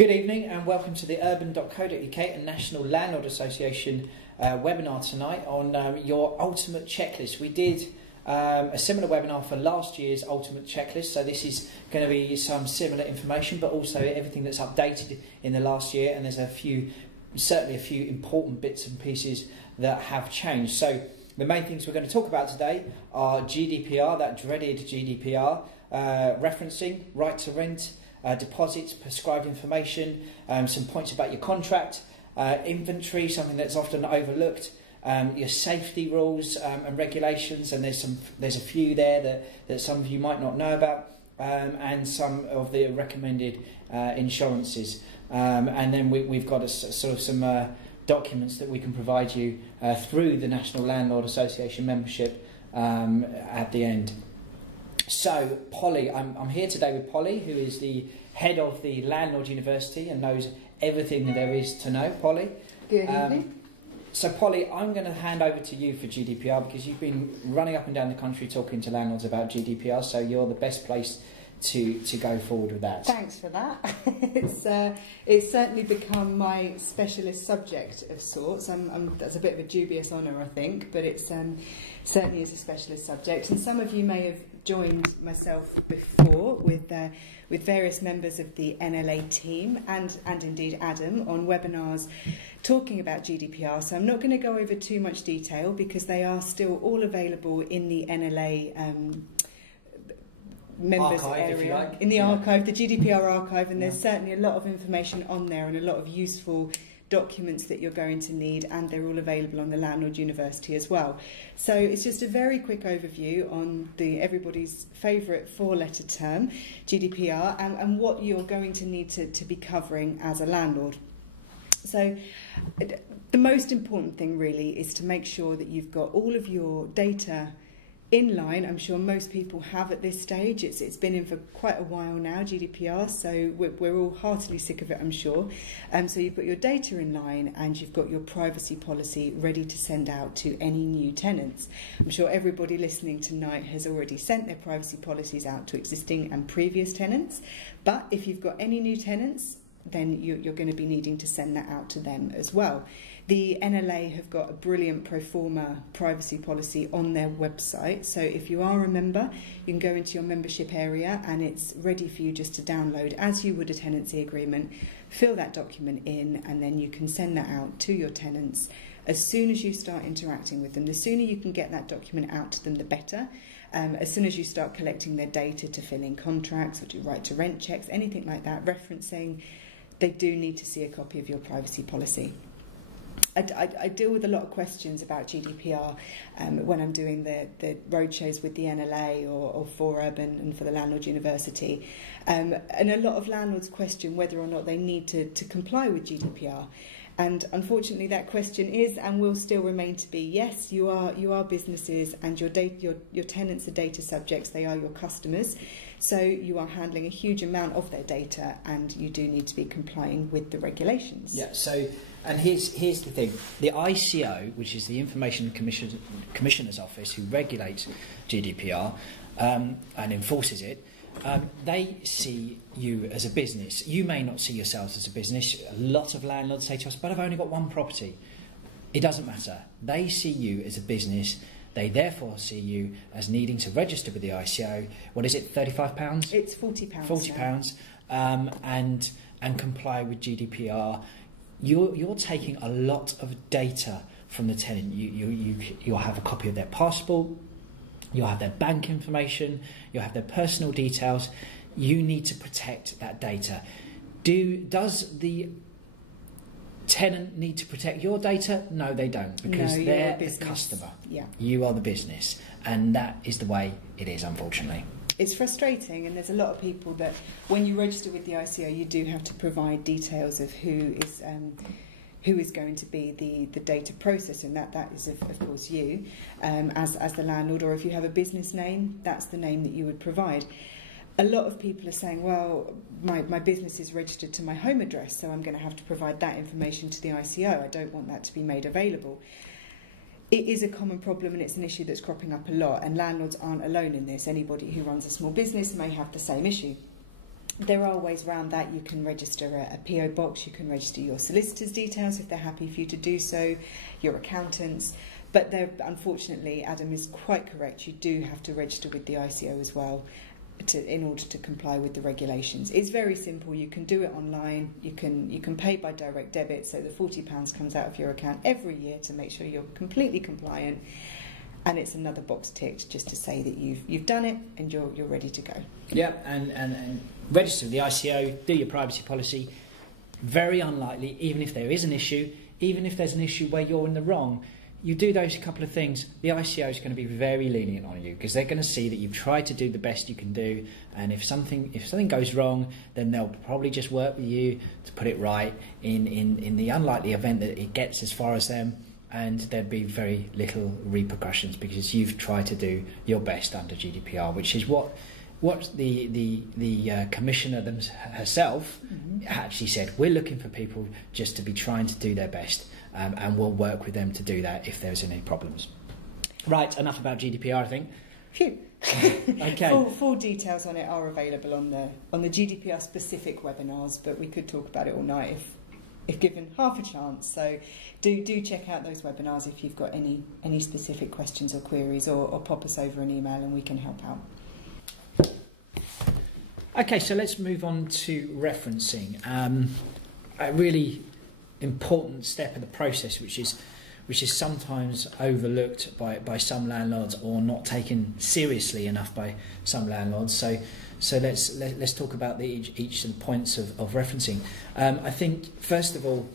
Good evening and welcome to the Urban.co.uk and National Landlord Association webinar tonight on your ultimate checklist. We did a similar webinar for last year's ultimate checklist, so this is going to be some similar information but also everything that's updated in the last year, and there's certainly a few important bits and pieces that have changed. So the main things we're going to talk about today are GDPR, that dreaded GDPR, referencing, right to rent, deposits, prescribed information, some points about your contract, inventory, something that's often overlooked, your safety rules and regulations, and there's a few there that some of you might not know about, and some of the recommended insurances, and then we've got some documents that we can provide you through the National Landlord Association membership at the end. So, Polly, I'm here today with Polly, who is the head of the Landlord University and knows everything that there is to know. Polly? Good evening. So, Polly, I'm going to hand over to you for GDPR because you've been running up and down the country talking to landlords about GDPR, so you're the best place to go forward with that. Thanks for that. It's certainly become my specialist subject of sorts. That's a bit of a dubious honour, I think, but it certainly is a specialist subject. And some of you may have joined myself before with various members of the NLA team and indeed Adam on webinars talking about GDPR. So I'm not going to go over too much detail because they are still all available in the NLA members archive, area, like. in the archive, the GDPR archive, and there's certainly a lot of information on there and a lot of useful documents that you're going to need, and they're all available on the Landlord University as well. So it's just a very quick overview on everybody's favourite four-letter term, GDPR, and what you're going to need to be covering as a landlord. So the most important thing really is to make sure that you've got all of your data in line. I'm sure most people have at this stage. It's been in for quite a while now, GDPR, so we're all heartily sick of it, I'm sure. So you've got your data in line and you've got your privacy policy ready to send out to any new tenants. I'm sure everybody listening tonight has already sent their privacy policies out to existing and previous tenants, but if you've got any new tenants, then you're going to be needing to send that out to them as well. The NLA have got a brilliant pro forma privacy policy on their website, so if you are a member, you can go into your membership area and it's ready for you just to download as you would a tenancy agreement, fill that document in, and then you can send that out to your tenants as soon as you start interacting with them. The sooner you can get that document out to them, the better. As soon as you start collecting their data to fill in contracts or do right to rent checks, anything like that, referencing, they do need to see a copy of your privacy policy. I deal with a lot of questions about GDPR when I'm doing the roadshows with the NLA or for Urban and for the Landlord University. And a lot of landlords question whether or not they need to comply with GDPR. And unfortunately, that question is and will still remain to be yes. You are businesses, and your tenants are data subjects. They are your customers, so you are handling a huge amount of their data, and you do need to be complying with the regulations. Yeah. So, and here's the thing: the ICO, which is the Information Commissioner's Office, who regulates GDPR and enforces it. They see you as a business. You may not see yourselves as a business. A lot of landlords say to us, but I've only got one property. It doesn't matter. They see you as a business. They therefore see you as needing to register with the ICO. What is it, £35? It's £40. £40, and comply with GDPR. You're taking a lot of data from the tenant. You'll have a copy of their passport. You'll have their bank information, you'll have their personal details. You need to protect that data. Does the tenant need to protect your data? No, they don't, because they're the customer. Yeah. You are the business, and that is the way it is, unfortunately. It's frustrating, and there's a lot of people that when you register with the ICO, you do have to provide details of who is going to be the data processor, and that is of course you as the landlord, or if you have a business name, that's the name that you would provide. A lot of people are saying, well, my business is registered to my home address, so I'm going to have to provide that information to the ICO. I don't want that to be made available. It is a common problem, and it's an issue that's cropping up a lot, and landlords aren't alone in this. Anybody who runs a small business may have the same issue. there are ways around that. You can register a PO box, you can register your solicitor's details if they're happy for you to do so, your accountants. But unfortunately, Adam is quite correct, you do have to register with the ICO as well in order to comply with the regulations. It's very simple, you can do it online, you can pay by direct debit, so the £40 comes out of your account every year to make sure you're completely compliant. And it's another box ticked just to say that you've done it and you're ready to go. Yeah, and register with the ICO, do your privacy policy. Very unlikely, even if there is an issue, even if there's an issue where you're in the wrong, you do those couple of things, the ICO is going to be very lenient on you because they're going to see that you've tried to do the best you can do, and if something goes wrong, then they'll probably just work with you to put it right in the unlikely event that it gets as far as them. And there'd be very little repercussions because you've tried to do your best under GDPR, which is what the commissioner herself actually said. We're looking for people just to be trying to do their best, and we'll work with them to do that if there's any problems. Right, enough about GDPR, I think. Phew. Okay. Full details on it are available on the GDPR specific webinars, but we could talk about it all night if given half a chance. So do check out those webinars if you've got any specific questions or queries, or pop us over an email and we can help out. Okay, so let's move on to referencing. A really important step of the process, which is sometimes overlooked by some landlords or not taken seriously enough by some landlords. So let's talk about each of the points of referencing. I think first of all,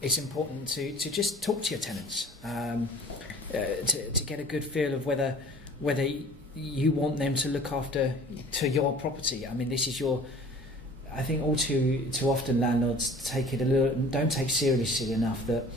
it's important to just talk to your tenants to get a good feel of whether you want them to look after your property. I mean, this is your. I think all too often landlords don't take seriously enough that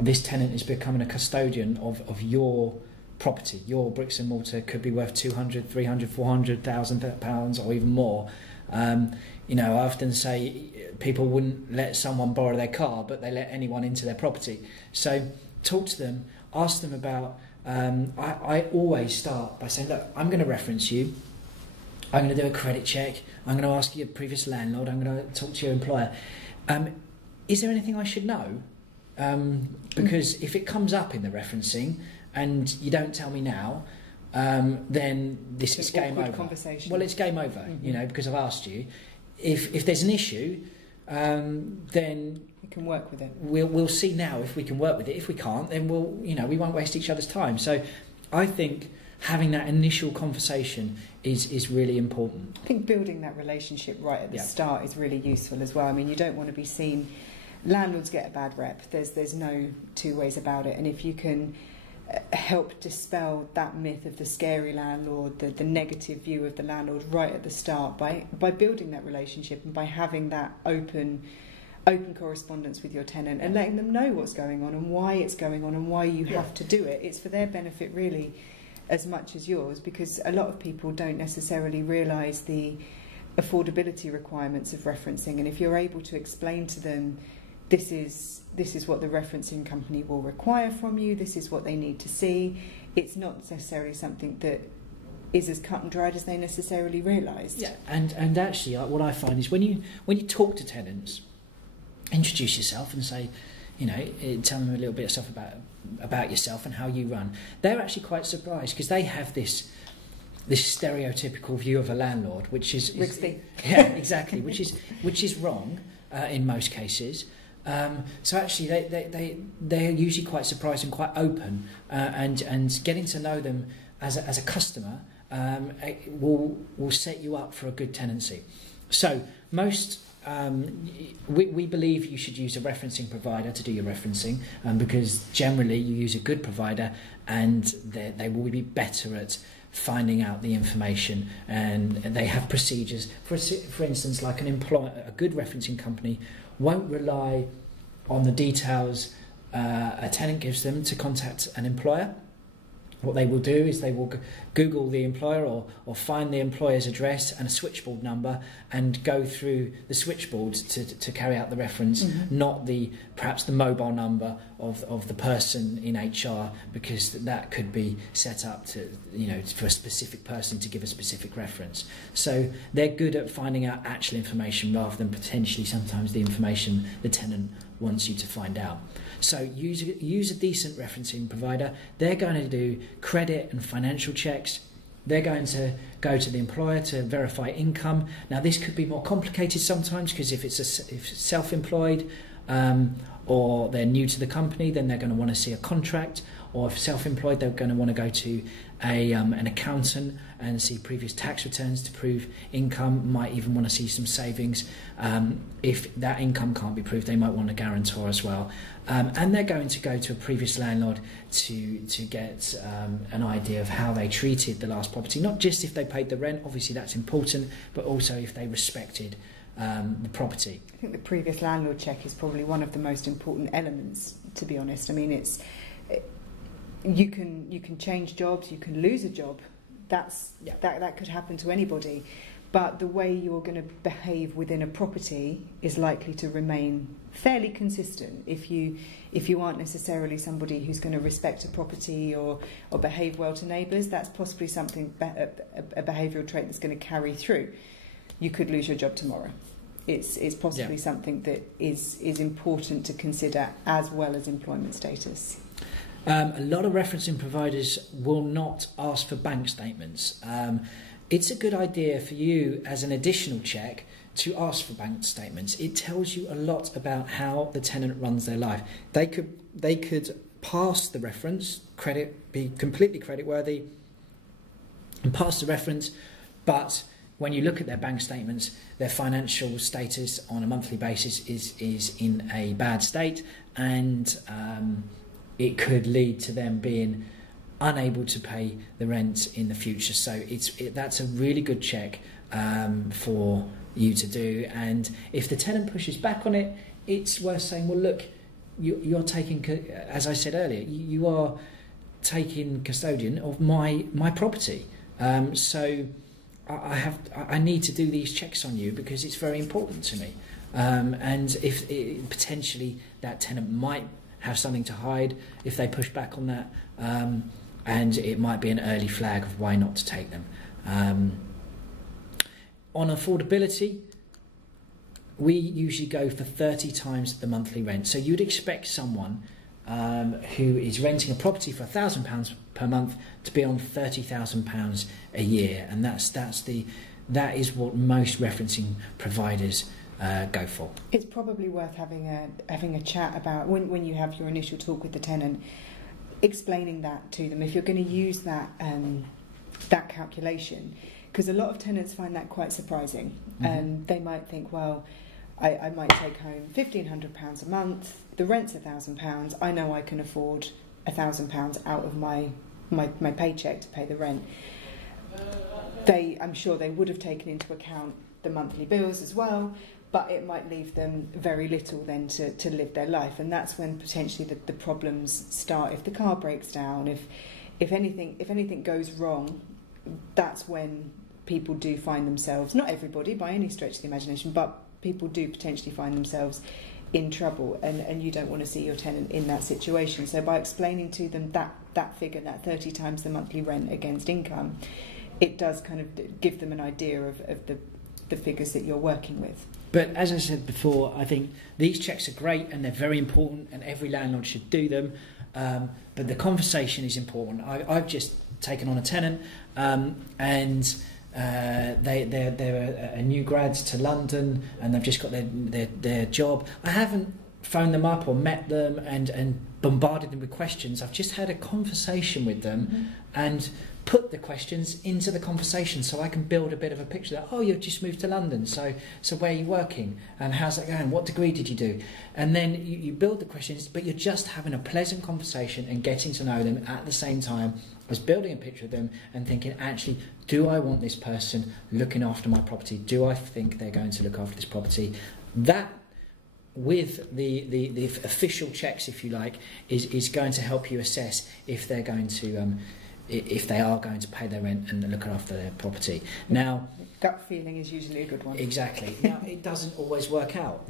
this tenant is becoming a custodian of your property. Your bricks and mortar could be worth 200, 300, 400,000 pounds or even more. I often say people wouldn't let someone borrow their car, but they let anyone into their property. So talk to them, ask them about. I always start by saying, look, I'm going to reference you. I'm going to do a credit check. I'm going to ask your previous landlord. I'm going to talk to your employer. Is there anything I should know? Because if it comes up in the referencing and you don't tell me now, then this is game over. Well, it's game over, because I've asked you. If there's an issue, then we can work with it. We'll see now if we can work with it. If we can't, then we won't waste each other's time. So I think having that initial conversation is really important. I think building that relationship right at the start is really useful as well. I mean, you don't want to be seen. Landlords get a bad rep. There's no two ways about it. And if you can help dispel that myth of the scary landlord, the negative view of the landlord right at the start by building that relationship and by having that open correspondence with your tenant and letting them know what's going on and why it's going on and why you have to do it. It's for their benefit really as much as yours, because a lot of people don't necessarily realise the affordability requirements of referencing, and if you're able to explain to them this is what the referencing company will require from you, this is what they need to see, it's not necessarily something that is as cut and dried as they necessarily realised. Yeah, and actually what I find is when you talk to tenants, introduce yourself and say, tell them a little bit of stuff about yourself and how you run. They're actually quite surprised because they have this stereotypical view of a landlord, which is yeah, exactly, which is wrong in most cases. So actually, they're usually quite surprised and quite open, and getting to know them as a customer will set you up for a good tenancy. So most. We believe you should use a referencing provider to do your referencing, because generally you use a good provider and they will be better at finding out the information, and they have procedures. For instance, like a good referencing company won't rely on the details a tenant gives them to contact an employer. what they will do is they will Google the employer or find the employer's address and a switchboard number and go through the switchboard to carry out the reference, not perhaps the mobile number of the person in HR, because that could be set up to, for a specific person to give a specific reference. So they're good at finding out actual information rather than potentially sometimes the information the tenant wants you to find out. So use a decent referencing provider. They're going to do credit and financial checks. They're going to go to the employer to verify income. Now, this could be more complicated sometimes, because if it's self-employed or they're new to the company, then they're going to want to see a contract. Or if self-employed, they're going to want to go to an accountant and see previous tax returns to prove income. Might even want to see some savings. If that income can't be proved, they might want a guarantor as well. And they're going to go to a previous landlord to get an idea of how they treated the last property. Not just if they paid the rent, obviously that's important, but also if they respected the property. I think the previous landlord check is probably one of the most important elements, to be honest. I mean, you can change jobs, you can lose a job. That could happen to anybody. But the way you're going to behave within a property is likely to remain fairly consistent. If you aren't necessarily somebody who's going to respect a property or behave well to neighbours, that's possibly something, a behavioural trait that's going to carry through. You could lose your job tomorrow. It's possibly something that is important to consider, as well as employment status. A lot of referencing providers will not ask for bank statements. It's a good idea for you as an additional check to ask for bank statements. It tells you a lot about how the tenant runs their life. They could pass the reference, be completely creditworthy and pass the reference, but when you look at their bank statements, their financial status on a monthly basis is in a bad state, and it could lead to them being unable to pay the rent in the future. So that's a really good check for you to do. And if the tenant pushes back on it, it's worth saying, well, look, you're taking, as I said earlier, you are taking custodian of my property. So I need to do these checks on you because it's very important to me. And if potentially that tenant might have something to hide if they push back on that, and it might be an early flag of why not to take them. On affordability, we usually go for 30 times the monthly rent. So you'd expect someone who is renting a property for £1,000 per month to be on £30,000 a year, and that is what most referencing providers go for. It's probably worth having a chat about when you have your initial talk with the tenant, explaining that to them if you're going to use that calculation, because a lot of tenants find that quite surprising. They might think, well, I might take home £1,500 a month, the rent's £1,000, I know I can afford £1,000 out of my paycheck to pay the rent. I'm sure they would have taken into account the monthly bills as well, but it might leave them very little then to live their life, and that's when potentially the problems start. If the car breaks down, if anything goes wrong, that's when people do find themselves, not everybody by any stretch of the imagination, but people do potentially find themselves in trouble, and you don't want to see your tenant in that situation. So by explaining to them that figure, that 30 times the monthly rent against income, it does kind of give them an idea of the figures that you're working with. But as I said before, I think these checks are great and they're very important, and every landlord should do them. But the conversation is important. I've just taken on a tenant, and they're a new grads to London, and they've just got their job. I haven't phoned them up or met them and bombarded them with questions. I've just had a conversation with them and put the questions into the conversation so I can build a bit of a picture that, oh, you've just moved to London, so where are you working and how's that going, what degree did you do? And then you build the questions, but you're just having a pleasant conversation and getting to know them at the same time as building a picture of them and thinking, actually, do I want this person looking after my property? Do I think they're going to look after this property? That, with the official checks, if you like, is going to help you assess if they're going to if they are going to pay their rent and look after their property. Now, gut feeling is usually a good one. Exactly. Now, it doesn't always work out.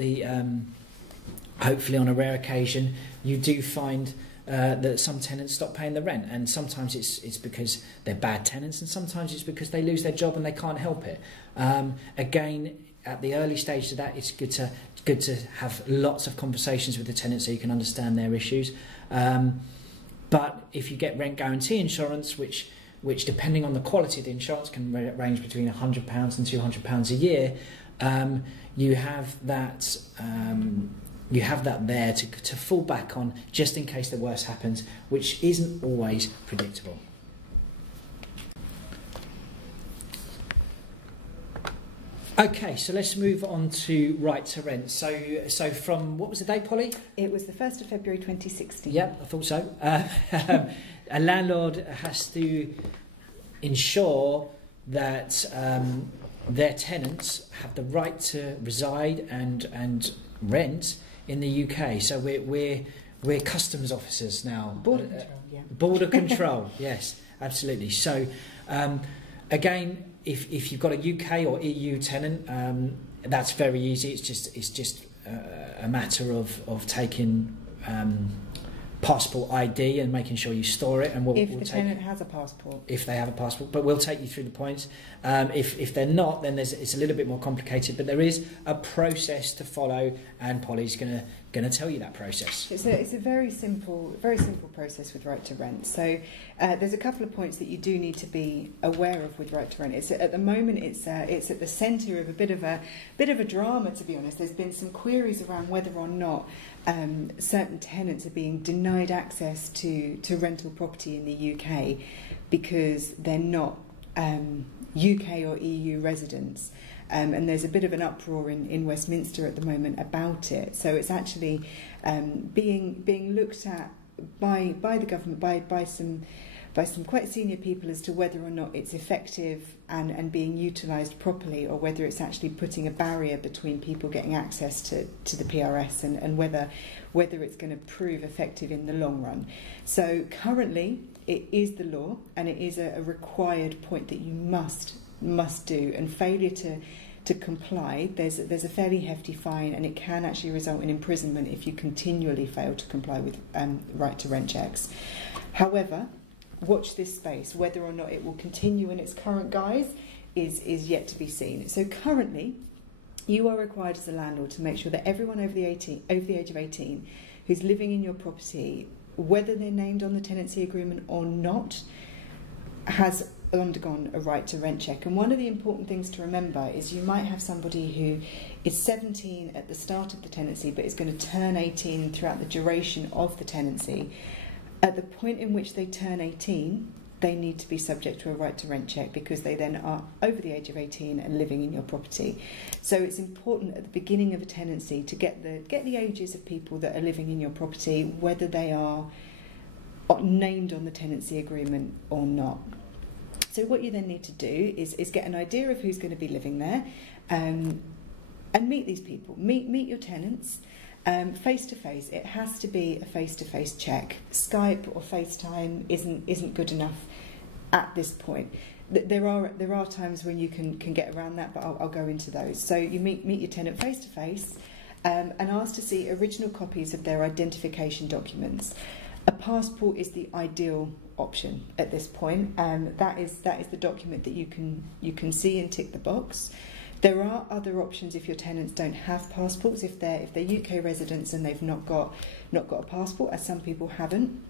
Hopefully, on a rare occasion, you do find that some tenants stop paying the rent, and sometimes it's because they're bad tenants, and sometimes it's because they lose their job and they can't help it. Again, at the early stage of that, it's good to have lots of conversations with the tenants so you can understand their issues. But if you get rent guarantee insurance, which depending on the quality of the insurance can range between £100 and £200 a year, you have that there to fall back on just in case the worst happens, which isn't always predictable. Okay, so let's move on to right to rent. So from, what was the date, Polly? It was the 1st of February 2016. Yep, I thought so. A landlord has to ensure that their tenants have the right to reside and rent in the UK. So we're customs officers now. Border control, yeah. Border control, yes, absolutely. So again, if you've got a UK or EU tenant, that's very easy. It's just a matter of taking passport ID and making sure you store it. And we'll the tenant has a passport. If they have a passport, but we'll take you through the points. If they're not, then it's a little bit more complicated. But there is a process to follow, and Polly's going to tell you that process. It's a very simple process with right to rent. So there's a couple of points that you do need to be aware of with right to rent. At the moment it's at the centre of a bit of a drama, to be honest. There's been some queries around whether or not certain tenants are being denied access to rental property in the UK because they're not UK or EU residents. And there's a bit of an uproar in Westminster at the moment about it. So it's actually being looked at by the government, by some quite senior people as to whether or not it's effective and being utilised properly, or whether it's actually putting a barrier between people getting access to the PRS and whether it's going to prove effective in the long run. So currently it is the law, and it is a required point that you must do, and failure to comply, there's a fairly hefty fine, and it can actually result in imprisonment if you continually fail to comply with right to rent checks. However, watch this space. Whether or not it will continue in its current guise is yet to be seen. So currently, you are required as a landlord to make sure that everyone over the age of 18 who's living in your property, whether they're named on the tenancy agreement or not, has undergone a right to rent check. And one of the important things to remember is you might have somebody who is 17 at the start of the tenancy but is going to turn 18 throughout the duration of the tenancy. At the point in which they turn 18, they need to be subject to a right to rent check, because they then are over the age of 18 and living in your property. So it's important at the beginning of a tenancy to get the ages of people that are living in your property, whether they are named on the tenancy agreement or not. So what you then need to do is get an idea of who's going to be living there, and meet these people. Meet your tenants face to face. It has to be a face to face check. Skype or FaceTime isn't good enough at this point. There are times when you can get around that, but I'll go into those. So you meet your tenant face to face, and ask to see original copies of their identification documents. A passport is the ideal option at this point. That is the document that you can see and tick the box. There are other options if your tenants don't have passports. If they're UK residents and they've not got a passport, as some people haven't,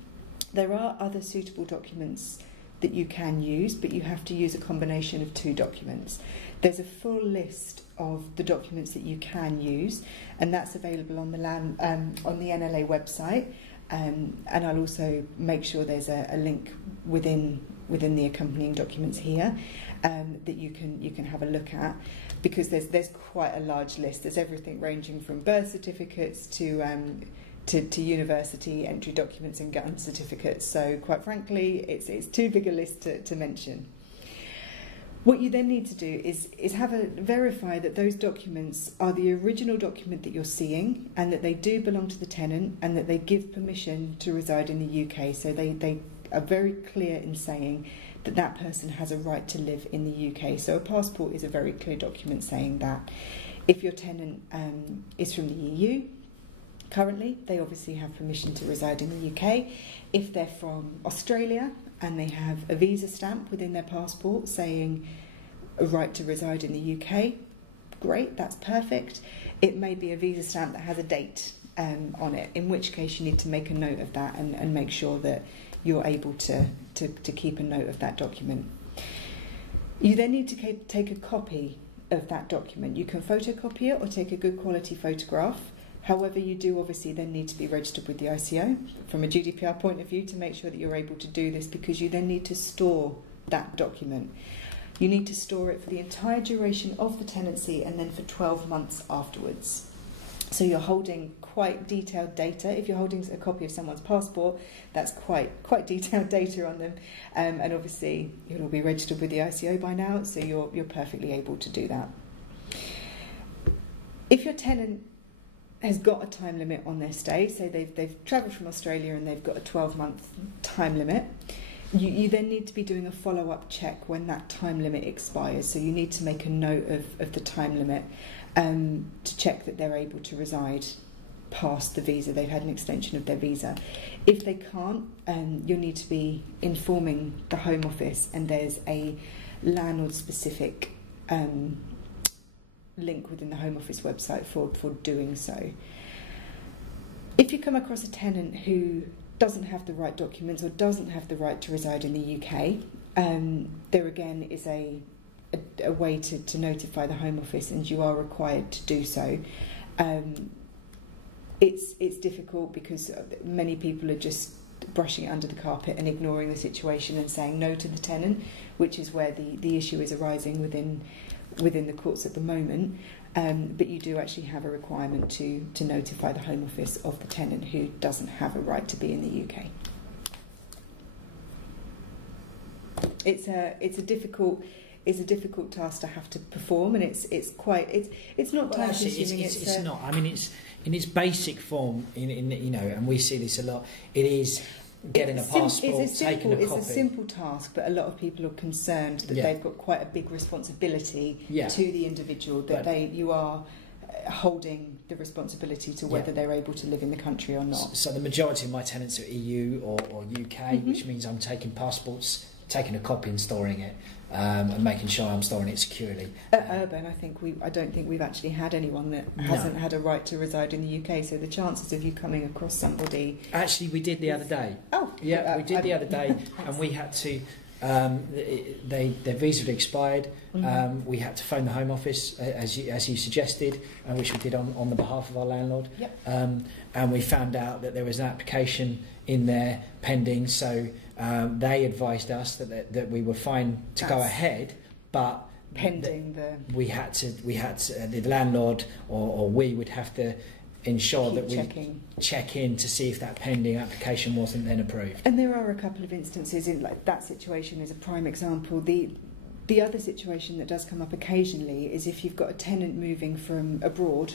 there are other suitable documents that you can use, but you have to use a combination of two documents. There's a full list of the documents that you can use, and that's available on the NLA website. And I'll also make sure there's a link within the accompanying documents here that you can have a look at, because there's quite a large list. There's everything ranging from birth certificates to university entry documents and gun certificates. So quite frankly, it's too big a list to mention. What you then need to do is verify that those documents are the original document that you're seeing, and that they do belong to the tenant, and that they give permission to reside in the UK. So they are very clear in saying that that person has a right to live in the UK. So a passport is a very clear document saying that. If your tenant is from the EU, currently, they obviously have permission to reside in the UK. If they're from Australia and they have a visa stamp within their passport saying a right to reside in the UK, great, that's perfect. It may be a visa stamp that has a date on it, in which case you need to make a note of that and make sure that you're able to keep a note of that document. You then need to take a copy of that document. You can photocopy it or take a good quality photograph. However, you do obviously then need to be registered with the ICO from a GDPR point of view to make sure that you're able to do this, because you then need to store that document. You need to store it for the entire duration of the tenancy and then for 12 months afterwards. So you're holding quite detailed data. If you're holding a copy of someone's passport, that's quite detailed data on them. And obviously you'll all be registered with the ICO by now, so you're perfectly able to do that. If your tenant has got a time limit on their stay, so they've travelled from Australia and they've got a 12-month time limit, you then need to be doing a follow-up check when that time limit expires. So you need to make a note of the time limit to check that they're able to reside past the visa, they've had an extension of their visa. If they can't, you'll need to be informing the Home Office, and there's a landlord-specific link within the Home Office website for doing so. If you come across a tenant who doesn't have the right documents or doesn't have the right to reside in the UK, there again is a way to notify the Home Office, and you are required to do so. It's difficult because many people are just brushing it under the carpet and ignoring the situation and saying no to the tenant, which is where the issue is arising within the courts at the moment. But you do actually have a requirement to notify the Home Office of the tenant who doesn't have a right to be in the UK. It's a difficult task to have to perform, and it's not time consuming. It's not. I mean, it's in its basic form. And we see this a lot. It is getting a passport, taking a copy. It's a simple task, but a lot of people are concerned that they've got quite a big responsibility to the individual, that you are holding the responsibility to whether they're able to live in the country or not. So the majority of my tenants are EU or UK, which means I'm taking passports, taking a copy and storing it, and making sure I'm storing it securely. At Urban, I don't think we've actually had anyone that hasn't had a right to reside in the UK. So the chances of you coming across somebody... Actually, we did the other day. Oh, yeah, we did the other day, and we had to. Their visa had expired. We had to phone the Home Office, as you suggested, which we did on the behalf of our landlord. Yep. And we found out that there was an application in there pending. So they advised us that we were fine to go ahead, but pending the landlord or we would have to ensure that we check in to see if that pending application wasn't then approved. And there are a couple of instances in that situation is a prime example. The other situation that does come up occasionally is if you've got a tenant moving from abroad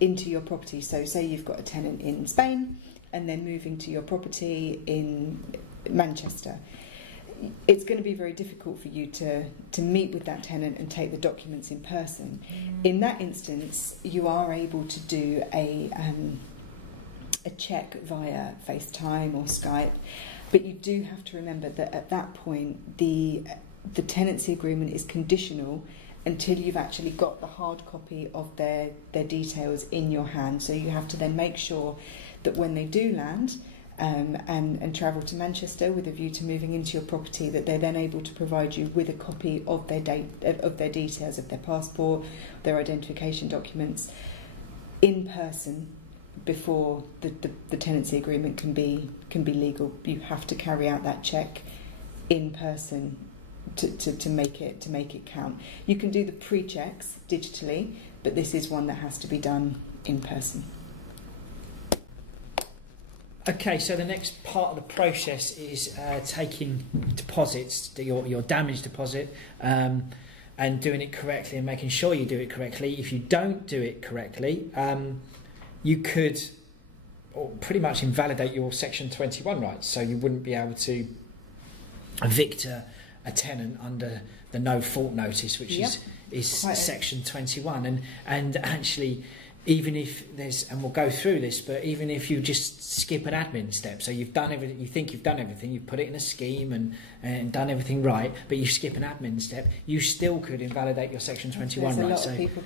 into your property. So say you've got a tenant in Spain and they're moving to your property in Manchester. It's going to be very difficult for you to meet with that tenant and take the documents in person. In that instance, you are able to do a check via FaceTime or Skype, but you do have to remember that at that point the tenancy agreement is conditional until you've actually got the hard copy of their details in your hand. So you have to then make sure that when they do land and travel to Manchester with a view to moving into your property, that they're then able to provide you with a copy of their details, of their passport, their identification documents, in person before the tenancy agreement can be legal. You have to carry out that check in person to make it count. You can do the pre-checks digitally, but this is one that has to be done in person. Okay, so the next part of the process is taking deposits, your damage deposit, and doing it correctly and making sure you do it correctly. If you don't do it correctly, you could pretty much invalidate your Section 21 rights. So you wouldn't be able to evict a tenant under the no fault notice, which is Section 21. And actually, even if there's, and we'll go through this, but even if you just skip an admin step, so you've done everything, you think you've done everything, you've put it in a scheme and done everything right, but you skip an admin step, you still could invalidate your Section 21 rights. There's a lot of people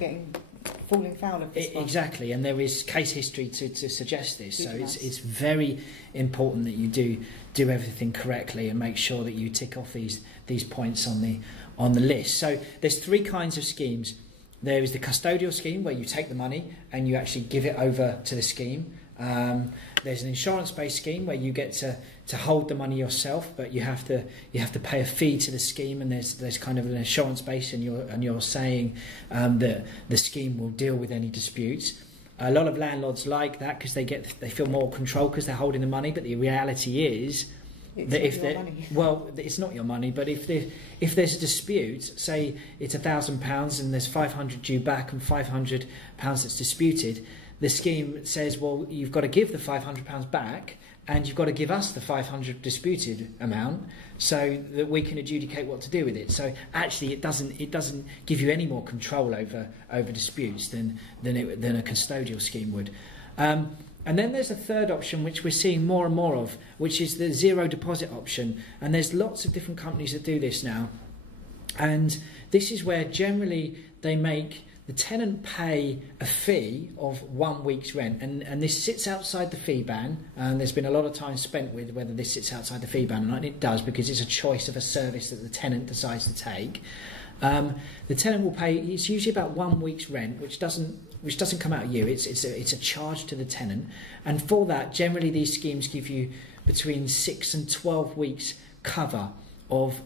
falling foul of this one. Exactly, and there is case history to suggest this. So it's very important that you do everything correctly and make sure that you tick off these points on the list. So there's 3 kinds of schemes. There is the custodial scheme, where you take the money and you actually give it over to the scheme. There's an insurance-based scheme where you get to hold the money yourself, but you have to pay a fee to the scheme, and there's kind of an insurance base, and you're saying that the scheme will deal with any disputes. A lot of landlords like that because they feel more control because they're holding the money, but the reality is that it's not your money, but if there's a dispute, say it's £1,000 and there's 500 due back and £500 that's disputed, the scheme says, well, you've got to give the £500 back and you've got to give us the 500 disputed amount so that we can adjudicate what to do with it. So actually it doesn't give you any more control over disputes than a custodial scheme would. And then there's a third option, which we're seeing more and more of, which is the zero deposit option. And there's lots of different companies that do this now. And this is where generally they make the tenant pay a fee of 1 week's rent. And this sits outside the fee ban. And there's been a lot of time spent with whether this sits outside the fee ban. And it does, because it's a choice of a service that the tenant decides to take. The tenant will pay, it's usually about 1 week's rent, which doesn't come out of you. It's a charge to the tenant, and for that, generally these schemes give you between 6 and 12 weeks cover of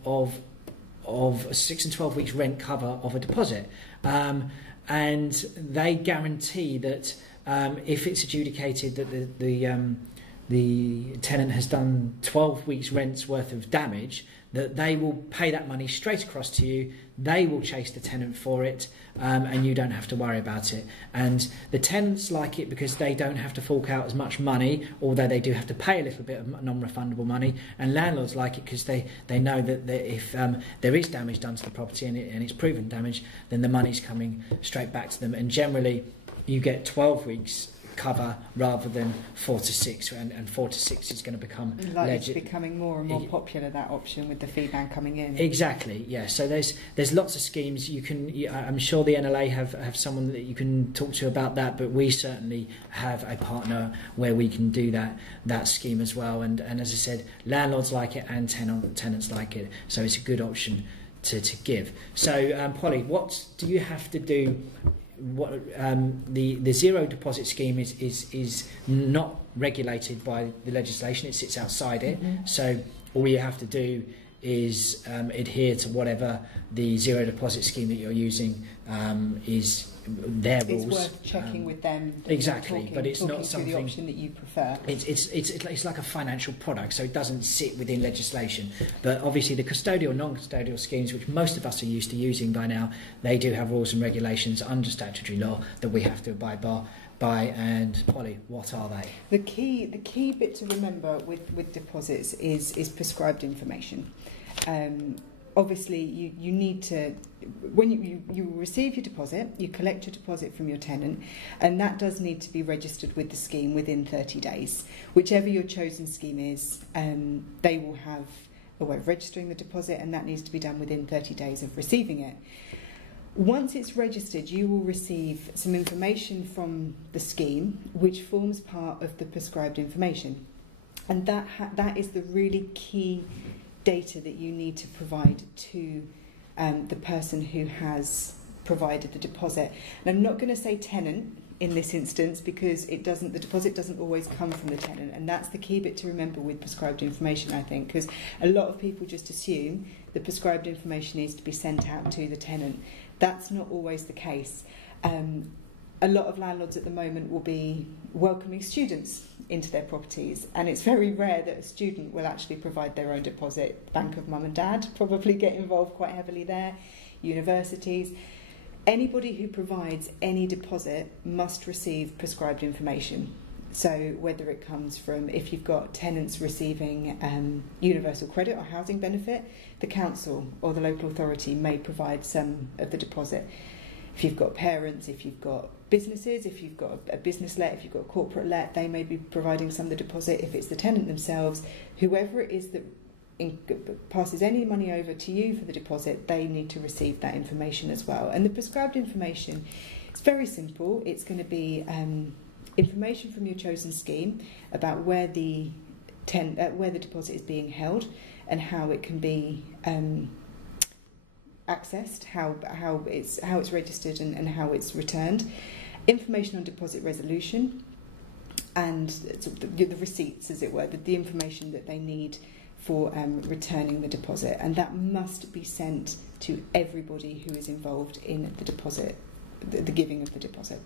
6 and 12 weeks rent cover of a deposit, and they guarantee that if it's adjudicated that the tenant has done 12 weeks rent's worth of damage, that they will pay that money straight across to you. They will chase the tenant for it, and you don't have to worry about it. And the tenants like it because they don't have to fork out as much money, although they do have to pay a little bit of non-refundable money. And landlords like it because they know that if there is damage done to the property and it's proven damage, then the money's coming straight back to them. And generally, you get 12 weeks cover rather than 4 to 6, and 4 to 6 is going to become it's becoming more and more popular, that option, with the fee ban coming in. Exactly, yeah. So there's lots of schemes. I'm sure the NLA have someone that you can talk to about that, but we certainly have a partner where we can do that scheme as well. And as I said, landlords like it and tenants like it, so it's a good option to give. So Polly, what do you have to do? What the zero deposit scheme is not regulated by the legislation. It sits outside it. So all you have to do is adhere to whatever the zero deposit scheme that you're using is their rules. It's worth checking with them. Exactly, but it's not something. The option that you prefer. It's like a financial product, so it doesn't sit within legislation. But obviously, the custodial, non-custodial schemes, which most of us are used to using by now, they do have rules and regulations under statutory law that we have to abide by. And Polly, what are they? The key bit to remember with deposits is prescribed information. Obviously, you need to, when you receive your deposit, you collect your deposit from your tenant, and that does need to be registered with the scheme within 30 days. Whichever your chosen scheme is, they will have a way of registering the deposit, and that needs to be done within 30 days of receiving it. Once it's registered, you will receive some information from the scheme, which forms part of the prescribed information, and that is the really key data that you need to provide to the person who has provided the deposit. And I'm not going to say tenant in this instance because the deposit doesn't always come from the tenant, and that's the key bit to remember with prescribed information, I think, because a lot of people just assume the prescribed information needs to be sent out to the tenant. That's not always the case. A lot of landlords at the moment will be welcoming students into their properties, and it's very rare that a student will actually provide their own deposit. Bank of mum and dad probably get involved quite heavily there, universities. Anybody who provides any deposit must receive prescribed information. So whether it comes from, if you've got tenants receiving universal credit or housing benefit, the council or the local authority may provide some of the deposit. If you've got parents, if you've got businesses, if you've got a business let, if you've got a corporate let, they may be providing some of the deposit. If it's the tenant themselves, whoever it is that passes any money over to you for the deposit, they need to receive that information as well. And the prescribed information, it's very simple. It's going to be information from your chosen scheme about where the deposit is being held and how it can be accessed, how it's registered and how it's returned. Information on deposit resolution and the receipts, as it were, the information that they need for returning the deposit, and that must be sent to everybody who is involved in the deposit, the giving of the deposit.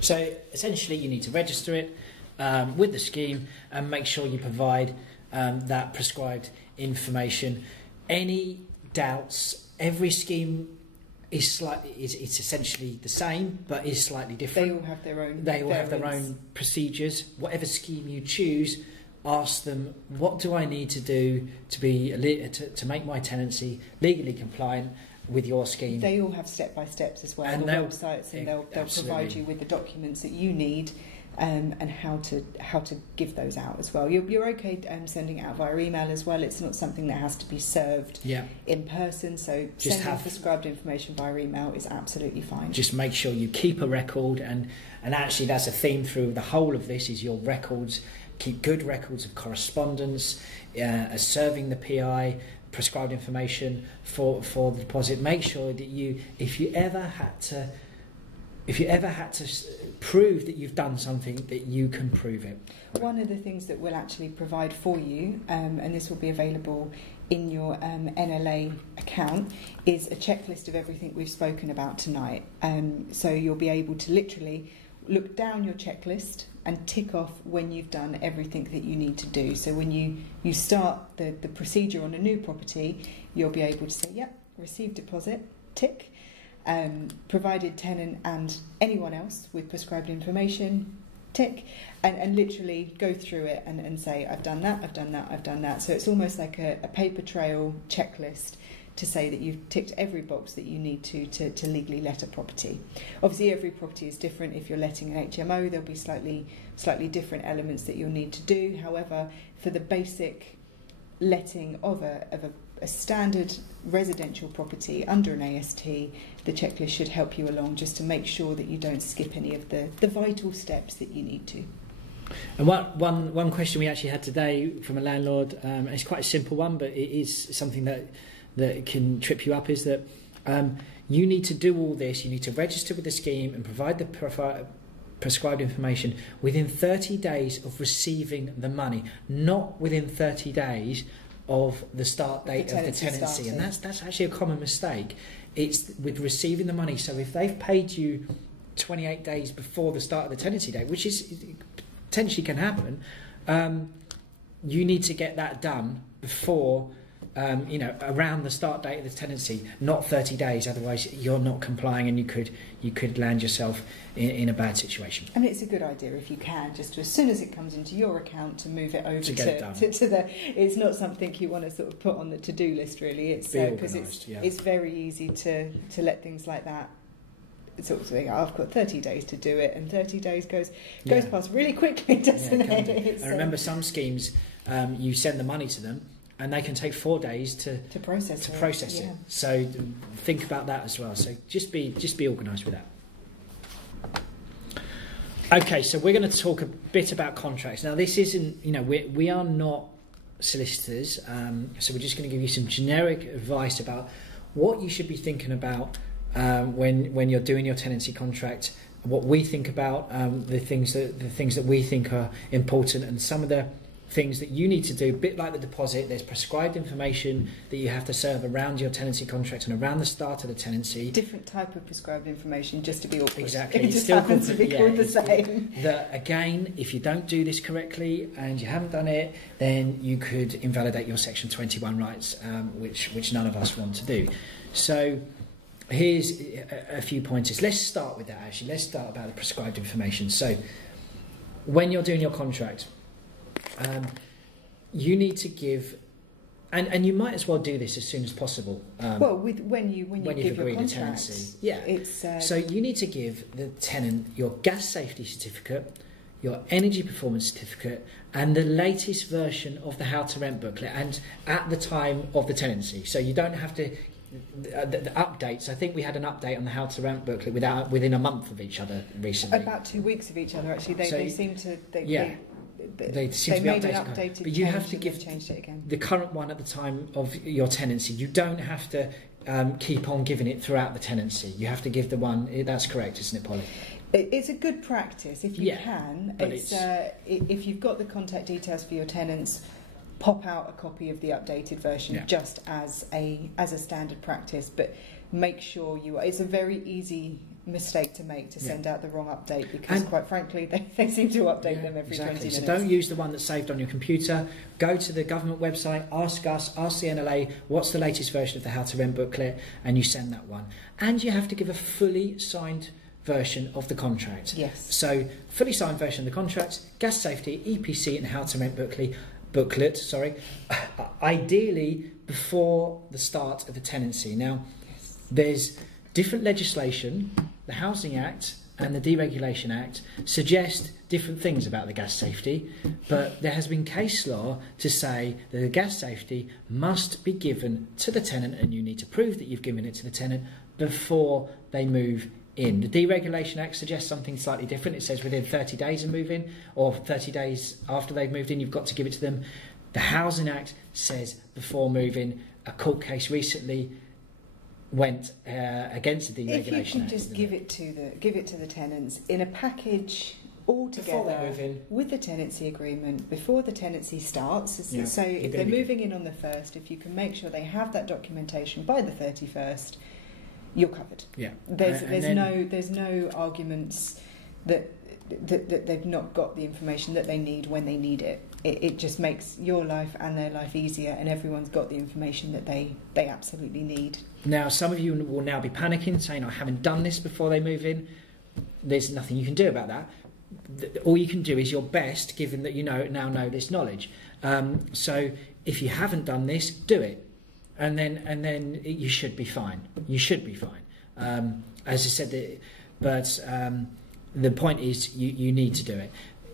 So essentially you need to register it with the scheme and make sure you provide that prescribed information. Any doubts, every scheme is it's essentially the same but is slightly different. They all have their own have their own procedures. Whatever scheme you choose, ask them, what do I need to do to make my tenancy legally compliant with your scheme? They all have step-by-steps as well on the websites, and they'll provide you with the documents that you need and how to give those out as well. You're okay sending it out via email as well. It's not something that has to be served in person, so just sending prescribed information via email is absolutely fine. Just make sure you keep a record, and actually that's a theme through the whole of this, is your records. Keep good records of correspondence, serving the PI, prescribed information for the deposit. Make sure that if you ever had to prove that you've done something, that you can prove it. One of the things that we'll actually provide for you, and this will be available in your NLA account, is a checklist of everything we've spoken about tonight. So you'll be able to literally look down your checklist and tick off when you've done everything that you need to do. So when you start the procedure on a new property, you'll be able to say, yep, received deposit, tick. Provided tenant and anyone else with prescribed information, tick, and literally go through it and say, I've done that, I've done that, I've done that. So it's almost like a paper trail checklist to say that you've ticked every box that you need to legally let a property. Obviously every property is different. If you're letting an HMO, there'll be slightly different elements that you'll need to do. However, for the basic letting of a standard residential property under an AST, the checklist should help you along, just to make sure that you don't skip any of the vital steps that you need to. And one question we actually had today from a landlord, it's quite a simple one, but it is something that can trip you up, is that you need to do all this. You need to register with the scheme and provide the prescribed information within 30 days of receiving the money, not within 30 days of the start date of the tenancy. And that's actually a common mistake. It's with receiving the money. So if they've paid you 28 days before the start of the tenancy date, which is potentially can happen, you need to get that done before around the start date of the tenancy, not 30 days. Otherwise, you're not complying, and you could land yourself in a bad situation. And it's a good idea if you can, just as soon as it comes into your account, to move it over to the. It's not something you want to sort of put on the to-do list, really. It's because it's very easy to let things like that sort of thing. I've got 30 days to do it, and 30 days goes past really quickly, doesn't it? I remember some schemes, you send the money to them, and they can take 4 days to process it. So think about that as well. So just be organised with that. Okay, so we're going to talk a bit about contracts. Now, this isn't, we are not solicitors, so we're just going to give you some generic advice about what you should be thinking about when you're doing your tenancy contract. What we think about, the things that we think are important, and some of the things that you need to do, a bit like the deposit. There's prescribed information that you have to serve around your tenancy contract and around the start of the tenancy. Different type of prescribed information, just to be awkward. Exactly. It just happens to be called the same. Again, if you don't do this correctly and you haven't done it, then you could invalidate your Section 21 rights, which none of us want to do. So here's a few pointers. Let's start with that, actually. Let's start about the prescribed information. So when you're doing your contract, you need to give, and you might as well do this as soon as possible. When you give your agreed a contract, tenancy, yeah. It's so you need to give the tenant your gas safety certificate, your energy performance certificate, and the latest version of the How to Rent booklet, and at the time of the tenancy. So you don't have to. The updates. I think we had an update on the How to Rent booklet within a month of each other recently. About 2 weeks of each other, actually. They seem to. They seem to be made updated, an updated but you have to give changed it again. The current one at the time of your tenancy. You don't have to keep on giving it throughout the tenancy. You have to give the one. That's correct, isn't it, Polly? It's a good practice if you can. If you've got the contact details for your tenants, pop out a copy of the updated version just as a standard practice. But make sure it's a very easy mistake to make to send out the wrong update, because quite frankly they seem to update them every 20 minutes. So don't use the one that's saved on your computer. Go to the government website, ask the NLA what's the latest version of the How to Rent booklet, and you send that one. And you have to give a fully signed version of the contract. Yes. So fully signed version of the contract, gas safety, EPC and How to Rent booklet, ideally before the start of the tenancy. Now, there's different legislation. The Housing Act and the Deregulation Act suggest different things about the gas safety, but there has been case law to say that the gas safety must be given to the tenant, and you need to prove that you've given it to the tenant before they move in. The Deregulation Act suggests something slightly different. It says within 30 days of move-in, or 30 days after they've moved in, you've got to give it to them. The Housing Act says before move-in. A court case recently went against the Deregulation Act. If you can just give it to the tenants in a package all together with the tenancy agreement before the tenancy starts. So if they're moving in on the 1st, if you can make sure they have that documentation by the 31st, you're covered. Yeah. There's no arguments that they've not got the information that they need when they need it. It just makes your life and their life easier, and everyone's got the information that they absolutely need. Now, some of you will now be panicking, saying, I haven't done this before they move in. There's nothing you can do about that. All you can do is your best, given that you now know this knowledge. So if you haven't done this, do it. And then you should be fine. You should be fine. As I said, but the point is you need to do it.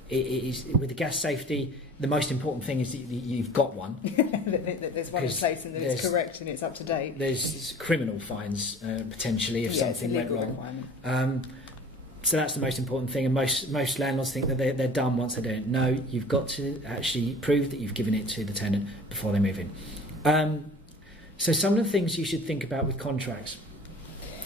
It is, with the gas safety, the most important thing is that you've got one. That there's one in place and that it's correct and it's up to date. There's criminal fines potentially if something went wrong. So that's the most important thing, and most landlords think that they're done once they do it. No, you've got to actually prove that you've given it to the tenant before they move in. So some of the things you should think about with contracts,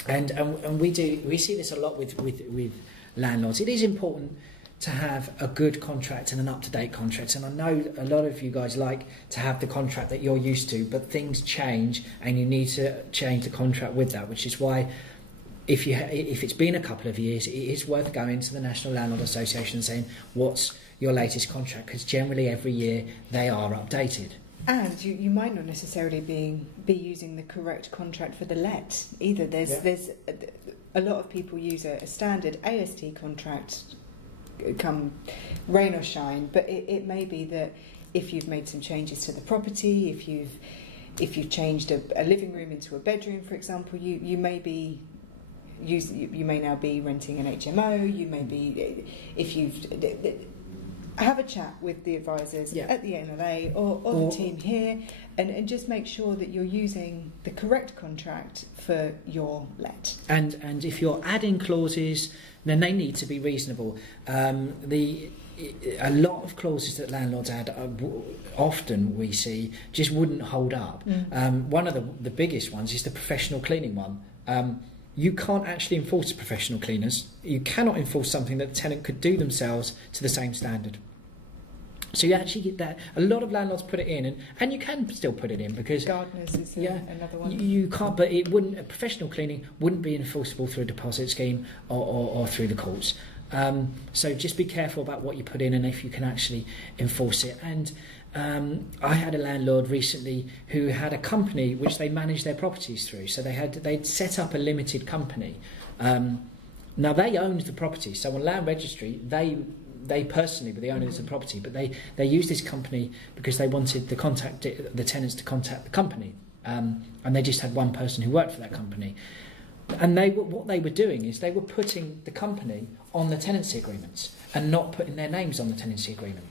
and we see this a lot with landlords. It is important to have a good contract and an up-to-date contract, and I know a lot of you guys like to have the contract that you're used to, but things change and you need to change the contract with that, which is why if it's been a couple of years, it is worth going to the National Landlord Association and saying, what's your latest contract? Because generally every year they are updated. And you might not necessarily be using the correct contract for the let either. There's a lot of people use a standard AST contract come rain or shine, but it may be that if you've made some changes to the property, if you've changed a living room into a bedroom, for example, you may now be renting an HMO. You may be, if you've have a chat with the advisors at the NLA or the team here, and just make sure that you're using the correct contract for your let. And if you're adding clauses, then they need to be reasonable. A lot of clauses that landlords add, often we see, just wouldn't hold up. One of the biggest ones is the professional cleaning one. You can't actually enforce professional cleaners. You cannot enforce something that the tenant could do themselves to the same standard. So you actually get that. A lot of landlords put it in, and you can still put it in because gardeners is another one. You can't, but it wouldn't. Professional cleaning wouldn't be enforceable through a deposit scheme or through the courts. So just be careful about what you put in and if you can actually enforce it. And I had a landlord recently who had a company which they managed their properties through. So they'd set up a limited company. Now they owned the property, so on land registry they personally were the owners of the property, but they used this company because they wanted the tenants to contact the company, and they just had one person who worked for that company. And what they were doing is they were putting the company on the tenancy agreements and not putting their names on the tenancy agreement,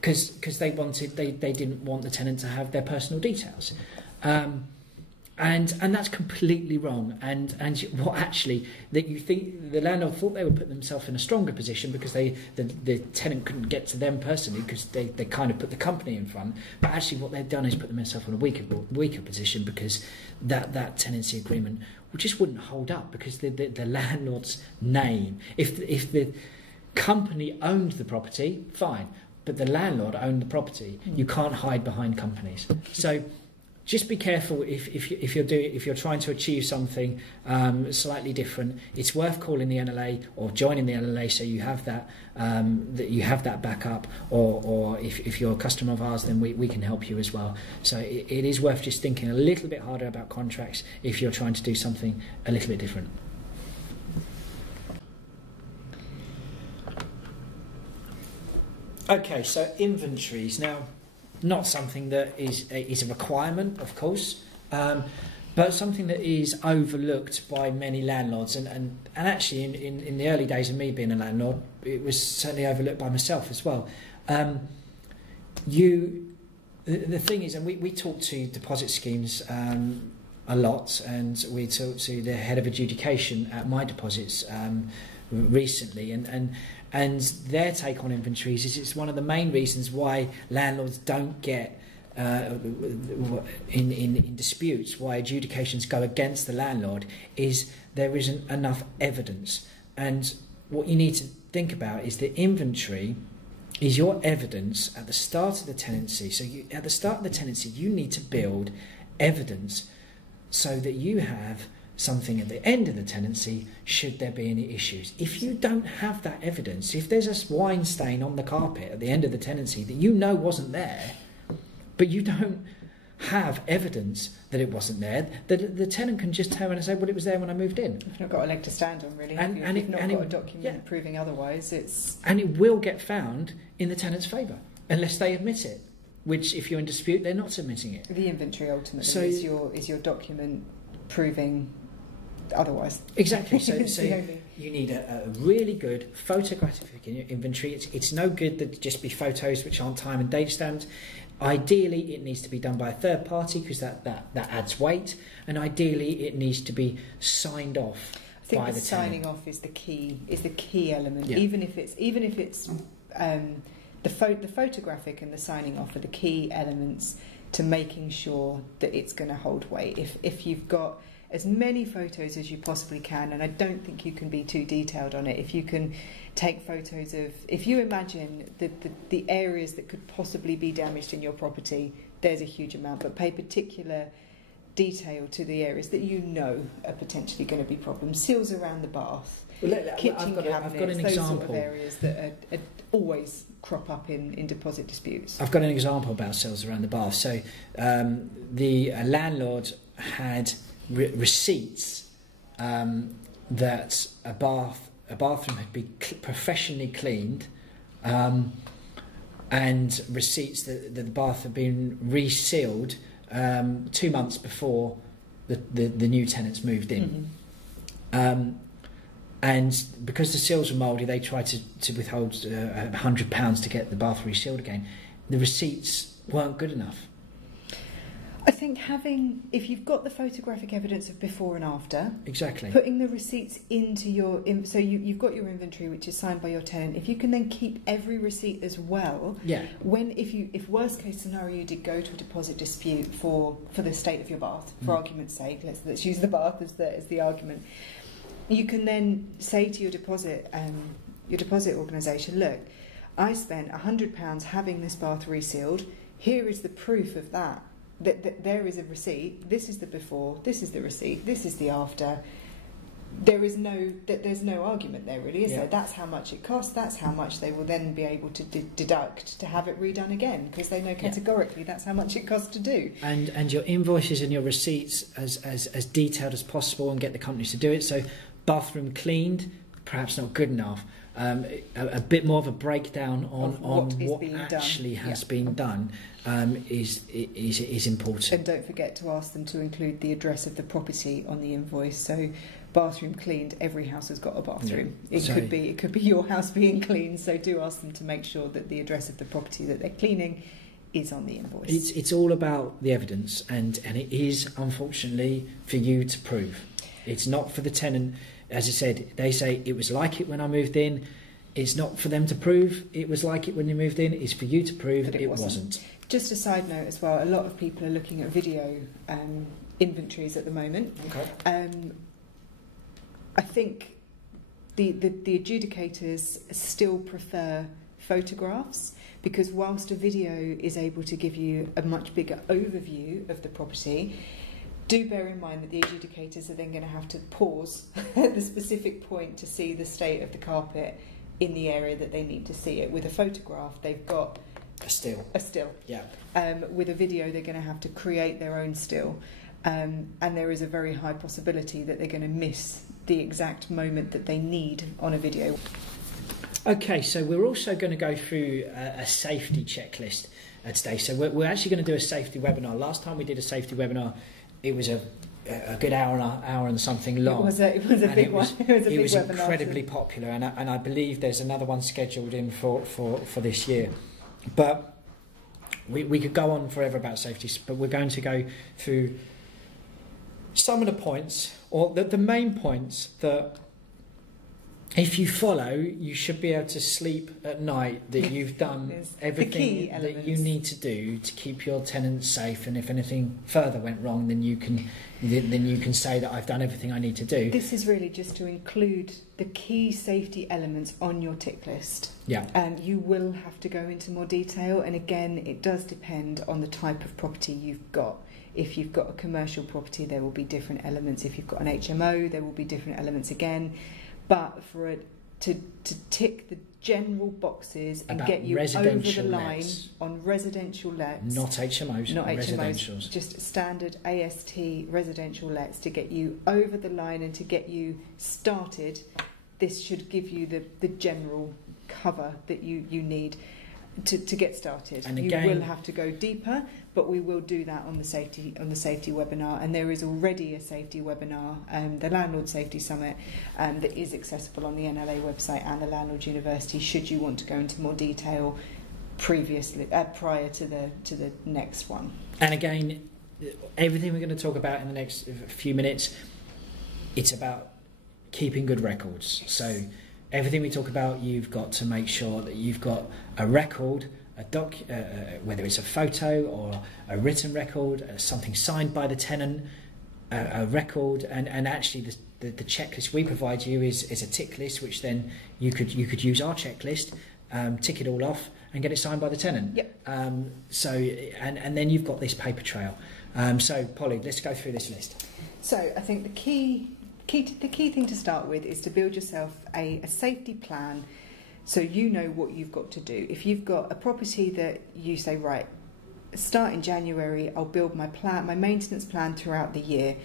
because they didn't want the tenant to have their personal details. And that's completely wrong. And what actually that you think the landlord thought they would put themselves in a stronger position because the tenant couldn't get to them personally because they kind of put the company in front. But actually, what they've done is put themselves in a weaker position because that tenancy agreement just wouldn't hold up because the landlord's name. If the company owned the property, fine, but the landlord owned the property. You can't hide behind companies. So. Just be careful if you're trying to achieve something slightly different. It's worth calling the NLA or joining the NLA so you have that backup. Or if you're a customer of ours, then we can help you as well. So it is worth just thinking a little bit harder about contracts if you're trying to do something a little bit different. Okay, so inventories now. Not something that is a requirement, of course, but something that is overlooked by many landlords. And actually, in the early days of me being a landlord, it was certainly overlooked by myself as well. The thing is, and we talk to deposit schemes a lot, and we talked to the head of adjudication at My Deposits recently, and their take on inventories is it's one of the main reasons why landlords don't get in disputes, why adjudications go against the landlord, is there isn't enough evidence. And what you need to think about is the inventory is your evidence at the start of the tenancy. So at the start of the tenancy, you need to build evidence so that you have something at the end of the tenancy should there be any issues. If you don't have that evidence, if there's a wine stain on the carpet at the end of the tenancy that you know wasn't there, but you don't have evidence that it wasn't there, the tenant can just turn around and say, well, it was there when I moved in. You've not got a leg to stand on, really. And you've not got a document proving otherwise. And it will get found in the tenant's favour, unless they admit it, which if you're in dispute, they're not submitting it. The inventory ultimately is your document proving otherwise. Exactly. So you need a really good photographic inventory. It's no good that just be photos which aren't time and date stamped. Ideally, it needs to be done by a third party because that adds weight, and ideally, it needs to be signed off. I think by the signing tenant. off is the key element. Yeah. Even if it's the photographic and the signing off are the key elements to making sure that it's going to hold weight. If you've got as many photos as you possibly can, and I don't think you can be too detailed on it. If you can take photos of, if you imagine the areas that could possibly be damaged in your property, there's a huge amount, but pay particular detail to the areas that you know are potentially going to be problems. Seals around the bath, kitchen cabinets, I've got an those example. sort of areas that are always crop up in deposit disputes. I've got an example about seals around the bath. So the landlord had receipts that a bathroom had been professionally cleaned, and receipts that the bath had been resealed 2 months before the new tenants moved in. Mm-hmm. And because the seals were mouldy, they tried to withhold £100 to get the bath resealed again. The receipts weren't good enough. I think if you've got the photographic evidence of before and after, exactly, putting the receipts into so you've got your inventory which is signed by your tenant. If you can then keep every receipt as well, yeah. If worst case scenario you did go to a deposit dispute for the state of your bath, for argument's sake, let's use the bath as the argument. You can then say to your deposit organisation, look, I spent £100 having this bath resealed. Here is the proof of that. That there is a receipt. This is the before. This is the receipt. This is the after. There's no argument there, really, is there? That's how much it costs. That's how much they will then be able to deduct to have it redone again, because they know categorically that's how much it costs to do. And your invoices and your receipts as detailed as possible, and get the companies to do it. So bathroom cleaned, perhaps not good enough. a bit more of a breakdown on what actually done. has been done is important. And don't forget to ask them to include the address of the property on the invoice. So, bathroom cleaned. Every house has got a bathroom. Yeah. It could be your house being cleaned. So do ask them to make sure that the address of the property that they're cleaning is on the invoice. It's all about the evidence, and it is unfortunately for you to prove. It's not for the tenant. As I said, they say it was like it when I moved in. It's not for them to prove it was like it when you moved in. It's for you to prove that it wasn't. Just a side note as well, a lot of people are looking at video inventories at the moment. Okay. I think the adjudicators still prefer photographs, because whilst a video is able to give you a much bigger overview of the property, do bear in mind that the adjudicators are then going to have to pause at the specific point to see the state of the carpet in the area that they need to see it. With a photograph, they've got a still. Yeah. With a video, they're going to have to create their own still, and there is a very high possibility that they're going to miss the exact moment that they need on a video. Okay, so we're also going to go through a safety checklist today. So we're actually going to do a safety webinar. Last time we did a safety webinar, it was a good hour and something long. It was a big one. It was incredibly popular, and I believe there's another one scheduled in for this year. But we could go on forever about safety, but we're going to go through some of the points, or the main points that, if you follow, you should be able to sleep at night, that you've done everything that you need to do to keep your tenants safe, and if anything further went wrong, then you can say that I've done everything I need to do. This is really just to include the key safety elements on your tick list. Yeah. You will have to go into more detail, and again, it does depend on the type of property you've got. If you've got a commercial property, there will be different elements. If you've got an HMO, there will be different elements again. But for it to tick the general boxes and get you over the line on residential lets, not HMOs, not residentials, just standard AST residential lets, to get you over the line and to get you started, this should give you the general cover that you need to get started. And again, you will have to go deeper, but we will do that on the safety webinar, and there is already a safety webinar, the Landlord Safety Summit, that is accessible on the NLA website and the Landlord University, should you want to go into more detail prior to the next one. And again, everything we're going to talk about in the next few minutes, it's about keeping good records. Yes. So everything we talk about, you've got to make sure that you've got a record, whether it's a photo or a written record, something signed by the tenant, a record, and actually the checklist we provide you is a tick list, which then you could use our checklist, tick it all off, and get it signed by the tenant. Yep. And then you've got this paper trail. So Polly, let's go through this list. So I think the key thing to start with is to build yourself a safety plan, so you know what you've got to do. If you've got a property that you say, right, start in January, I'll build my maintenance plan throughout the year.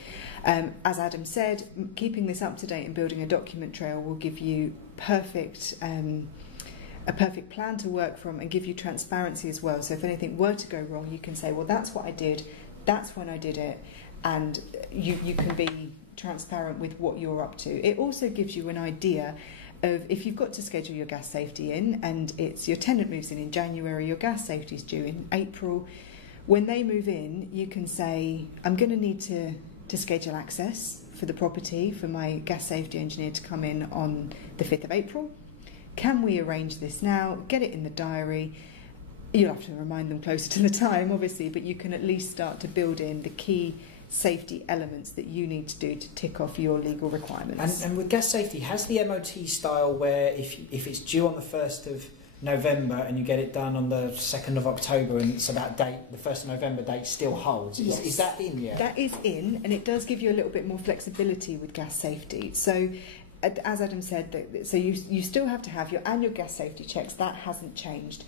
As Adam said, keeping this up to date and building a document trail will give you a perfect plan to work from, and give you transparency as well. So if anything were to go wrong, you can say, well, that's what I did, that's when I did it, and you can be transparent with what you're up to. It also gives you an idea of, if you've got to schedule your gas safety in, and it's your tenant moves in January, your gas safety is due in April. When they move in, you can say, I'm going to need to schedule access for the property for my gas safety engineer to come in on the 5th of April. Can we arrange this now? Get it in the diary. You'll have to remind them closer to the time, obviously, but you can at least start to build in the key safety elements that you need to do to tick off your legal requirements. And with gas safety, has the MOT style where if it's due on the 1st of November and you get it done on the 2nd of October, and so that date, the 1st of November date, still holds? Yes. Is that in yet? That is in, and it does give you a little bit more flexibility with gas safety. So as Adam said, so you still have to have your annual gas safety checks. That hasn't changed.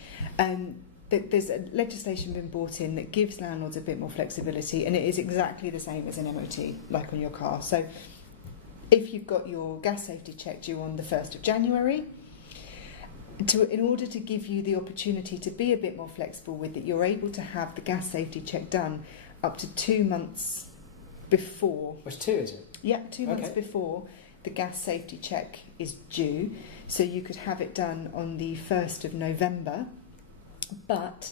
There's a legislation been brought in that gives landlords a bit more flexibility, and it is exactly the same as an MOT, like on your car. So if you've got your gas safety check due on the 1st of January, in order to give you the opportunity to be a bit more flexible with it, you're able to have the gas safety check done up to 2 months before. What's 2, is it? Yeah, 2 months before the gas safety check is due. So you could have it done on the 1st of November, but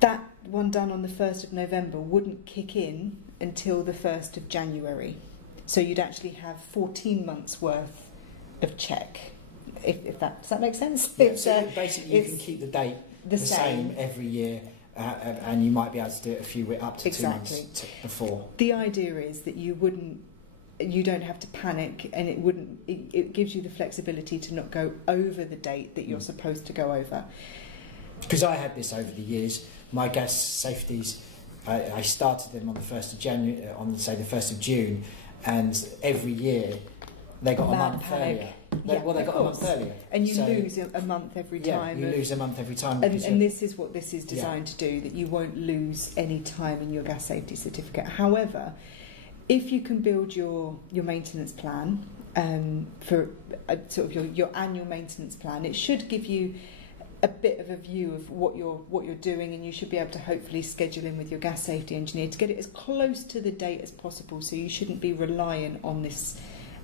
that one done on the 1st of November wouldn't kick in until the 1st of January. So you'd actually have 14 months worth of check. If that, does that make sense? Yeah, so basically you can keep the date the same every year, and you might be able to do it up to 2 months before. The idea is that you don't have to panic, and it gives you the flexibility to not go over the date that you're supposed to go over. Because I had this over the years, my gas safeties, I started them on the 1st of January, on say the 1st of June, and every year they got a month earlier. They got a month earlier. And you lose a month every time. Yeah, you lose a month every time. And this is what this is designed to do, that you won't lose any time in your gas safety certificate. However, if you can build your maintenance plan for sort of your annual maintenance plan, it should give you a bit of a view of what you're doing, and you should be able to hopefully schedule in with your gas safety engineer to get it as close to the date as possible. So you shouldn't be reliant on this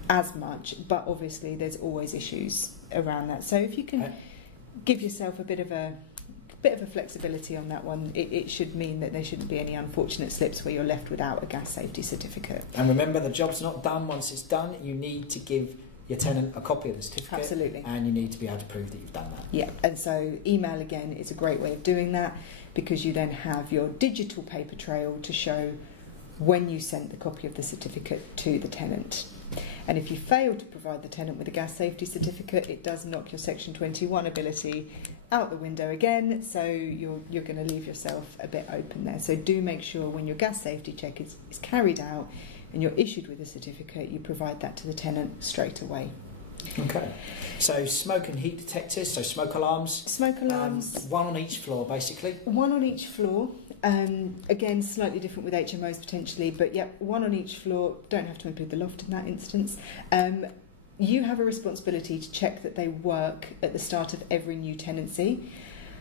as much, but obviously there's always issues around that. So if you can give yourself a bit of a flexibility on that one, it should mean that there shouldn't be any unfortunate slips where you're left without a gas safety certificate. And remember, the job's not done once it's done. You need to give your tenant a copy of the certificate. Absolutely. And you need to be able to prove that you've done that. Yeah, and so email again is a great way of doing that, because you then have your digital paper trail to show when you sent the copy of the certificate to the tenant. And if you fail to provide the tenant with a gas safety certificate, it does knock your Section 21 ability out the window again, so you're going to leave yourself a bit open there. So do make sure when your gas safety check is carried out and you're issued with a certificate, you provide that to the tenant straight away. Okay. So smoke and heat detectors, so smoke alarms. Smoke alarms. One on each floor, basically. One on each floor. Again, slightly different with HMOs potentially, but yeah, one on each floor. Don't have to include the loft in that instance. You have a responsibility to check that they work at the start of every new tenancy.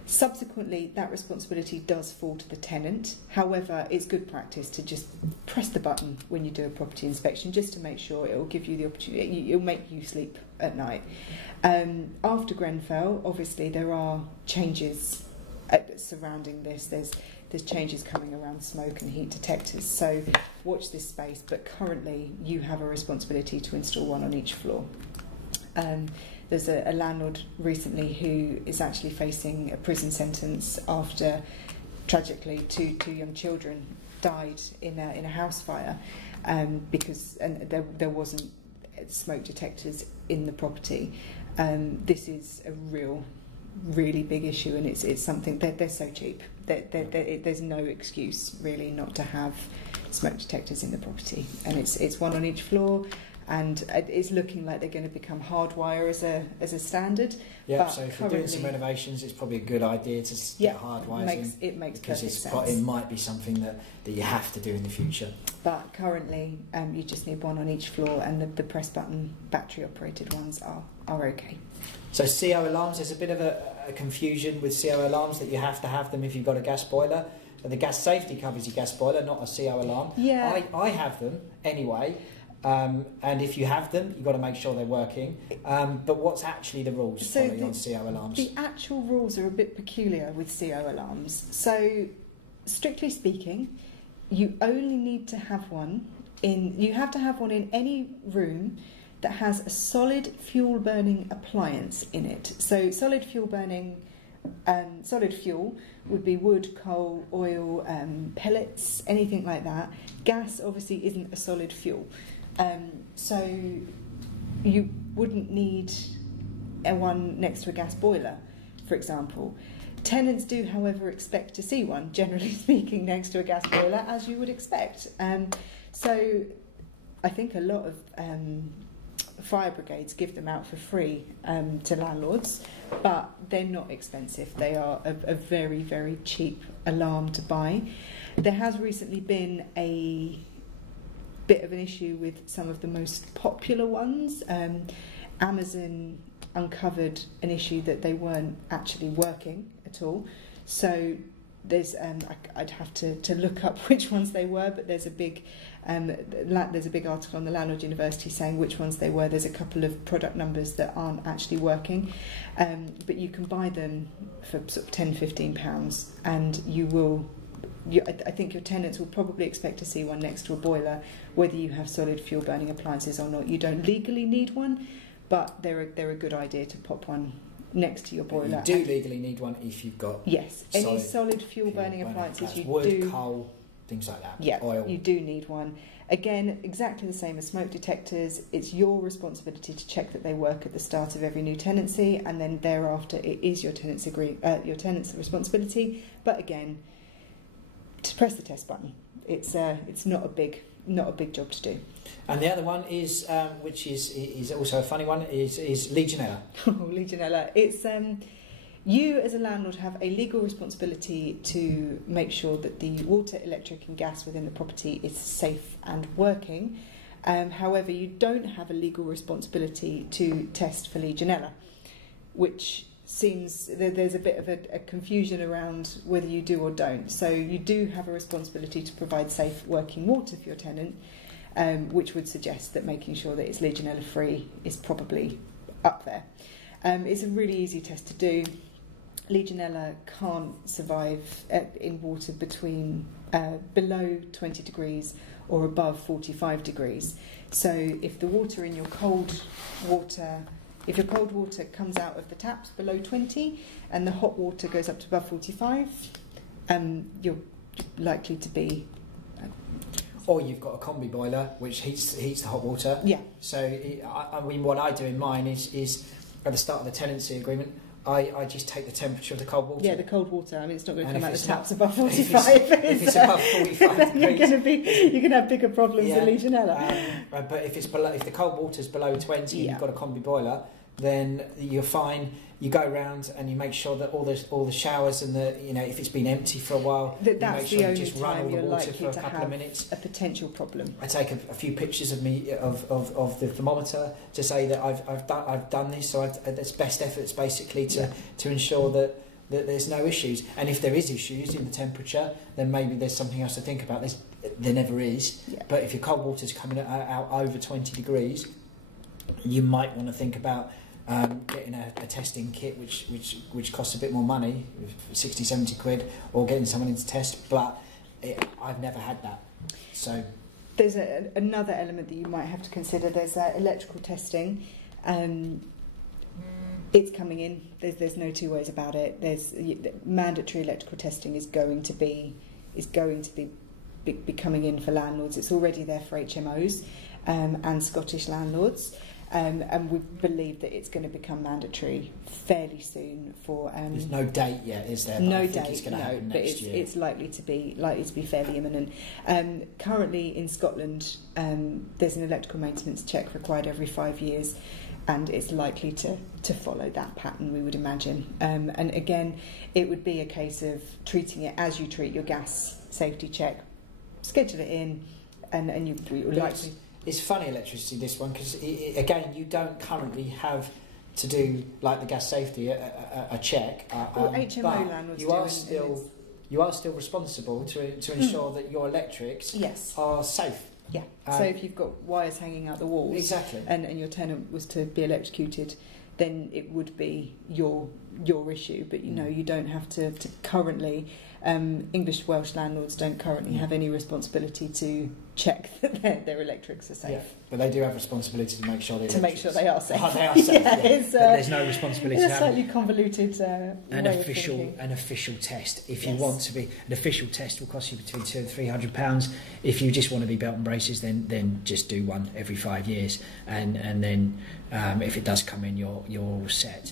Subsequently, that responsibility does fall to the tenant. However, it's good practice to just press the button when you do a property inspection, just to make sure it will give you the opportunity, it'll make you sleep at night. After Grenfell, obviously there are changes surrounding this. There's changes coming around smoke and heat detectors, so watch this space, but currently you have a responsibility to install one on each floor. There's a landlord recently who is actually facing a prison sentence after, tragically, two young children died in a house fire because there wasn't smoke detectors in the property. This is a really big issue, and it's something they're so cheap. There's no excuse really not to have smoke detectors in the property, and it's one on each floor. And it's looking like they're going to become hardwire as a standard. Yeah, but so if you're doing some renovations, it's probably a good idea to get hardwires in. It makes because perfect sense. It might be something that you have to do in the future. But currently, you just need one on each floor, and the press button battery operated ones are okay. So CO alarms, there's a bit of a confusion with CO alarms that you have to have them if you've got a gas boiler. The gas safety covers your gas boiler, not a CO alarm. Yeah. I have them anyway. And if you have them, you've got to make sure they're working. But what's actually the rules following on CO alarms? The actual rules are a bit peculiar with CO alarms. So, strictly speaking, you only need to have one you have to have one in any room that has a solid fuel burning appliance in it. So, solid fuel would be wood, coal, oil, pellets, anything like that. Gas obviously isn't a solid fuel. So you wouldn't need one next to a gas boiler, for example. Tenants do, however, expect to see one, generally speaking, next to a gas boiler, as you would expect. So I think a lot of fire brigades give them out for free to landlords, but they're not expensive. They are a very, very cheap alarm to buy. There has recently been a bit of an issue with some of the most popular ones. Amazon uncovered an issue that they weren't actually working at all. So there's I'd have to look up which ones they were, but there's a big article on the Landlord University saying which ones they were. There's a couple of product numbers that aren't actually working, but you can buy them for sort of £10-15, and I think your tenants will probably expect to see one next to a boiler, whether you have solid fuel burning appliances or not. You don't legally need one, but they're a good idea to pop one next to your boiler. You do legally need one if you've got any solid fuel burning appliances. Wood, coal, things like that. Yeah, oil. You do need one. Again, exactly the same as smoke detectors. It's your responsibility to check that they work at the start of every new tenancy, and then thereafter it is your tenant's responsibility. But again, to press the test button. It's not a big job to do. And the other one is, which is also a funny one, is Legionella. Oh, Legionella! It's you as a landlord have a legal responsibility to make sure that the water, electric, and gas within the property is safe and working. However, you don't have a legal responsibility to test for Legionella, which seems there's a bit of a confusion around whether you do or don't. So you do have a responsibility to provide safe working water for your tenant, which would suggest that making sure that it's Legionella free is probably up there. It's a really easy test to do. Legionella can't survive in water between below 20 degrees or above 45 degrees. So if the water in your cold water comes out of the taps below 20 and the hot water goes up to above 45, you're likely to be... or you've got a combi boiler which heats the hot water. Yeah. So I mean, what I do in mine is at the start of the tenancy agreement, I just take the temperature of the cold water. Yeah, the cold water. I mean, it's not going to come out the taps above 45. If it's above 45 degrees, you're going to have bigger problems with Legionella. But if the cold water's below 20 and you've got a combi boiler, then you're fine. You go around and you make sure that all the showers and if it's been empty for a while, that's you make sure the only you just run all the water for a couple of minutes. A potential problem. I take a few pictures of the thermometer to say that I've done this. So it's best efforts basically to ensure that there's no issues. And if there is issues in the temperature, then maybe there's something else to think about. There never is. Yeah. But if your cold water's coming out over 20 degrees, you might want to think about getting a testing kit which costs a bit more money, 60-70 quid, or getting someone in to test, but I've never had that. So there's another element that you might have to consider. There's electrical testing. It's coming in. There's no two ways about it. There's mandatory electrical testing is going to be coming in for landlords. It's already there for HMOs and Scottish landlords. And we believe that it's going to become mandatory fairly soon. There's no date yet, is there? No date. It's going to happen next year. It's likely to be fairly imminent. Currently in Scotland, there's an electrical maintenance check required every 5 years, and it's likely to follow that pattern, we would imagine. And again, it would be a case of treating it as you treat your gas safety check. Schedule it in, and you likely. It's funny, electricity, this one, because again, you don't currently have to do, like the gas safety, a check. Well, HMO landlords you are still responsible to ensure that your electrics are safe. Yeah. So if you've got wires hanging out the walls, exactly, and your tenant was to be electrocuted, then it would be your issue. But you don't have to currently. English Welsh landlords don't currently have any responsibility to check that their electrics are safe. Yeah, but they do have responsibility to make sure they are safe. Oh, they are safe. There's no responsibility. It's a slightly convoluted an official test. If you want to be an official test, will cost you between £200 and £300. If you just want to be belt and braces, then just do one every 5 years, and then if it does come in, you're all set.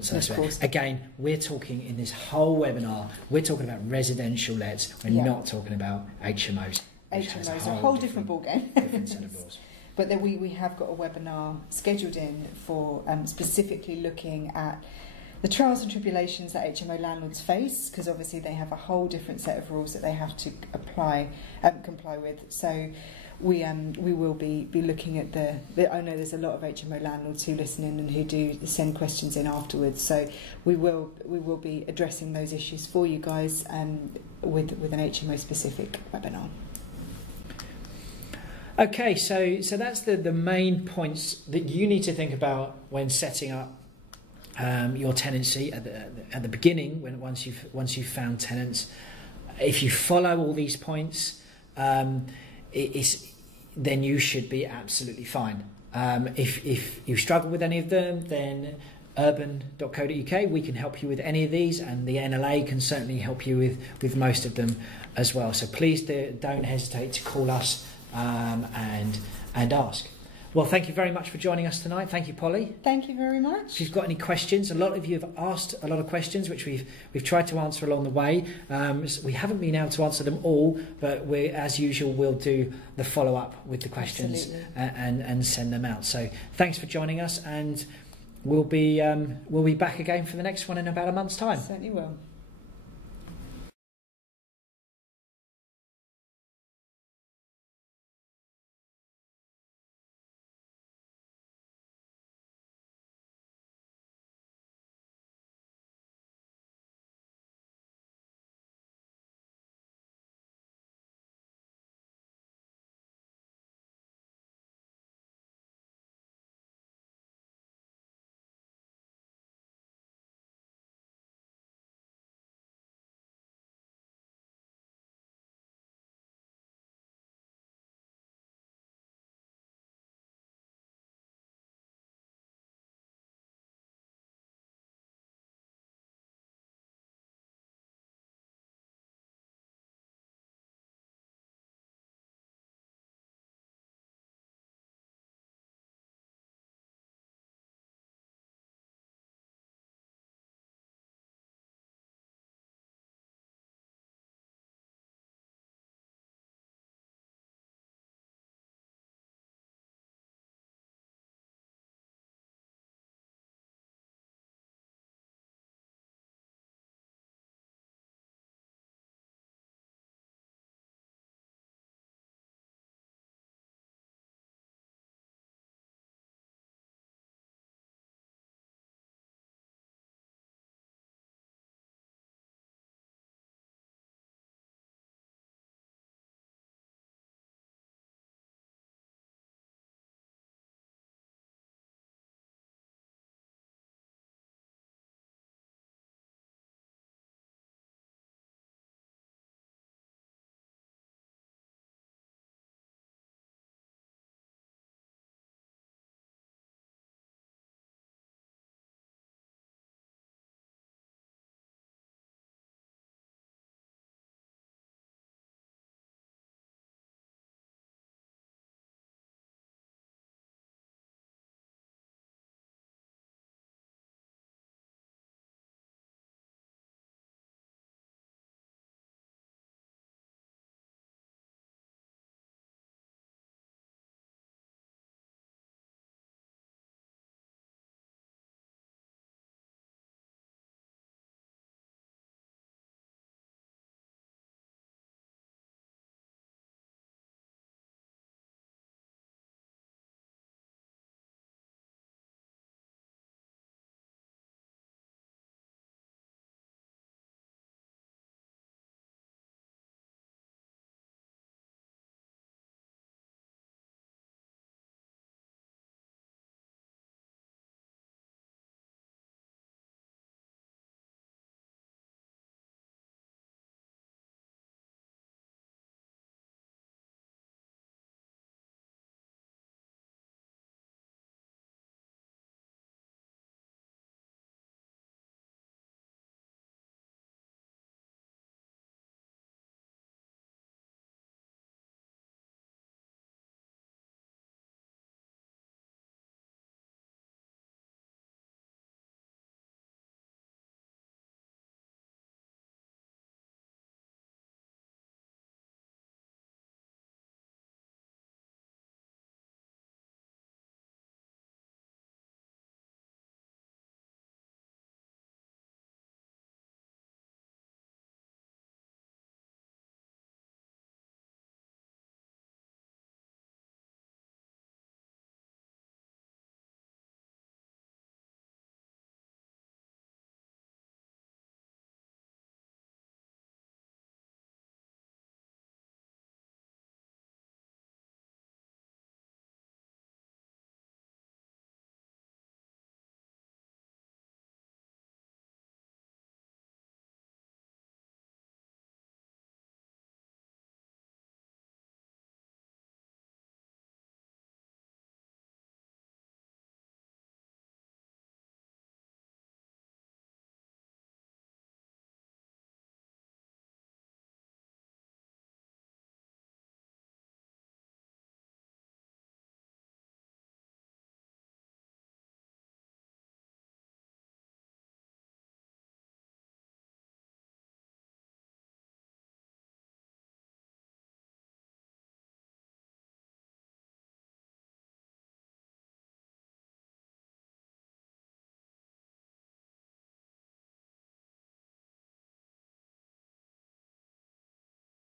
So that's right. Again, we're talking in this whole webinar, we're talking about residential lets, we're not talking about HMOs. HMOs are a whole different ballgame. Different set of rules. But then we have got a webinar scheduled in for specifically looking at the trials and tribulations that HMO landlords face, because obviously they have a whole different set of rules that they have to comply with. So we will be looking at I know there's a lot of HMO landlords who listen in and who do send questions in afterwards, so we will be addressing those issues for you guys with an HMO specific webinar. Okay, so that's the main points that you need to think about when setting up your tenancy at the beginning, once you've found tenants. If you follow all these points, then you should be absolutely fine. If you struggle with any of them, then Urban.co.uk, we can help you with any of these, and the NLA can certainly help you with most of them as well. So please don't hesitate to call us and ask. Well, thank you very much for joining us tonight. Thank you, Polly. Thank you very much. If you've got any questions, a lot of you have asked a lot of questions, which we've tried to answer along the way. We haven't been able to answer them all, but as usual, we'll do the follow-up with the questions and send them out. So thanks for joining us, and we'll be back again for the next one in about a month's time. Certainly will.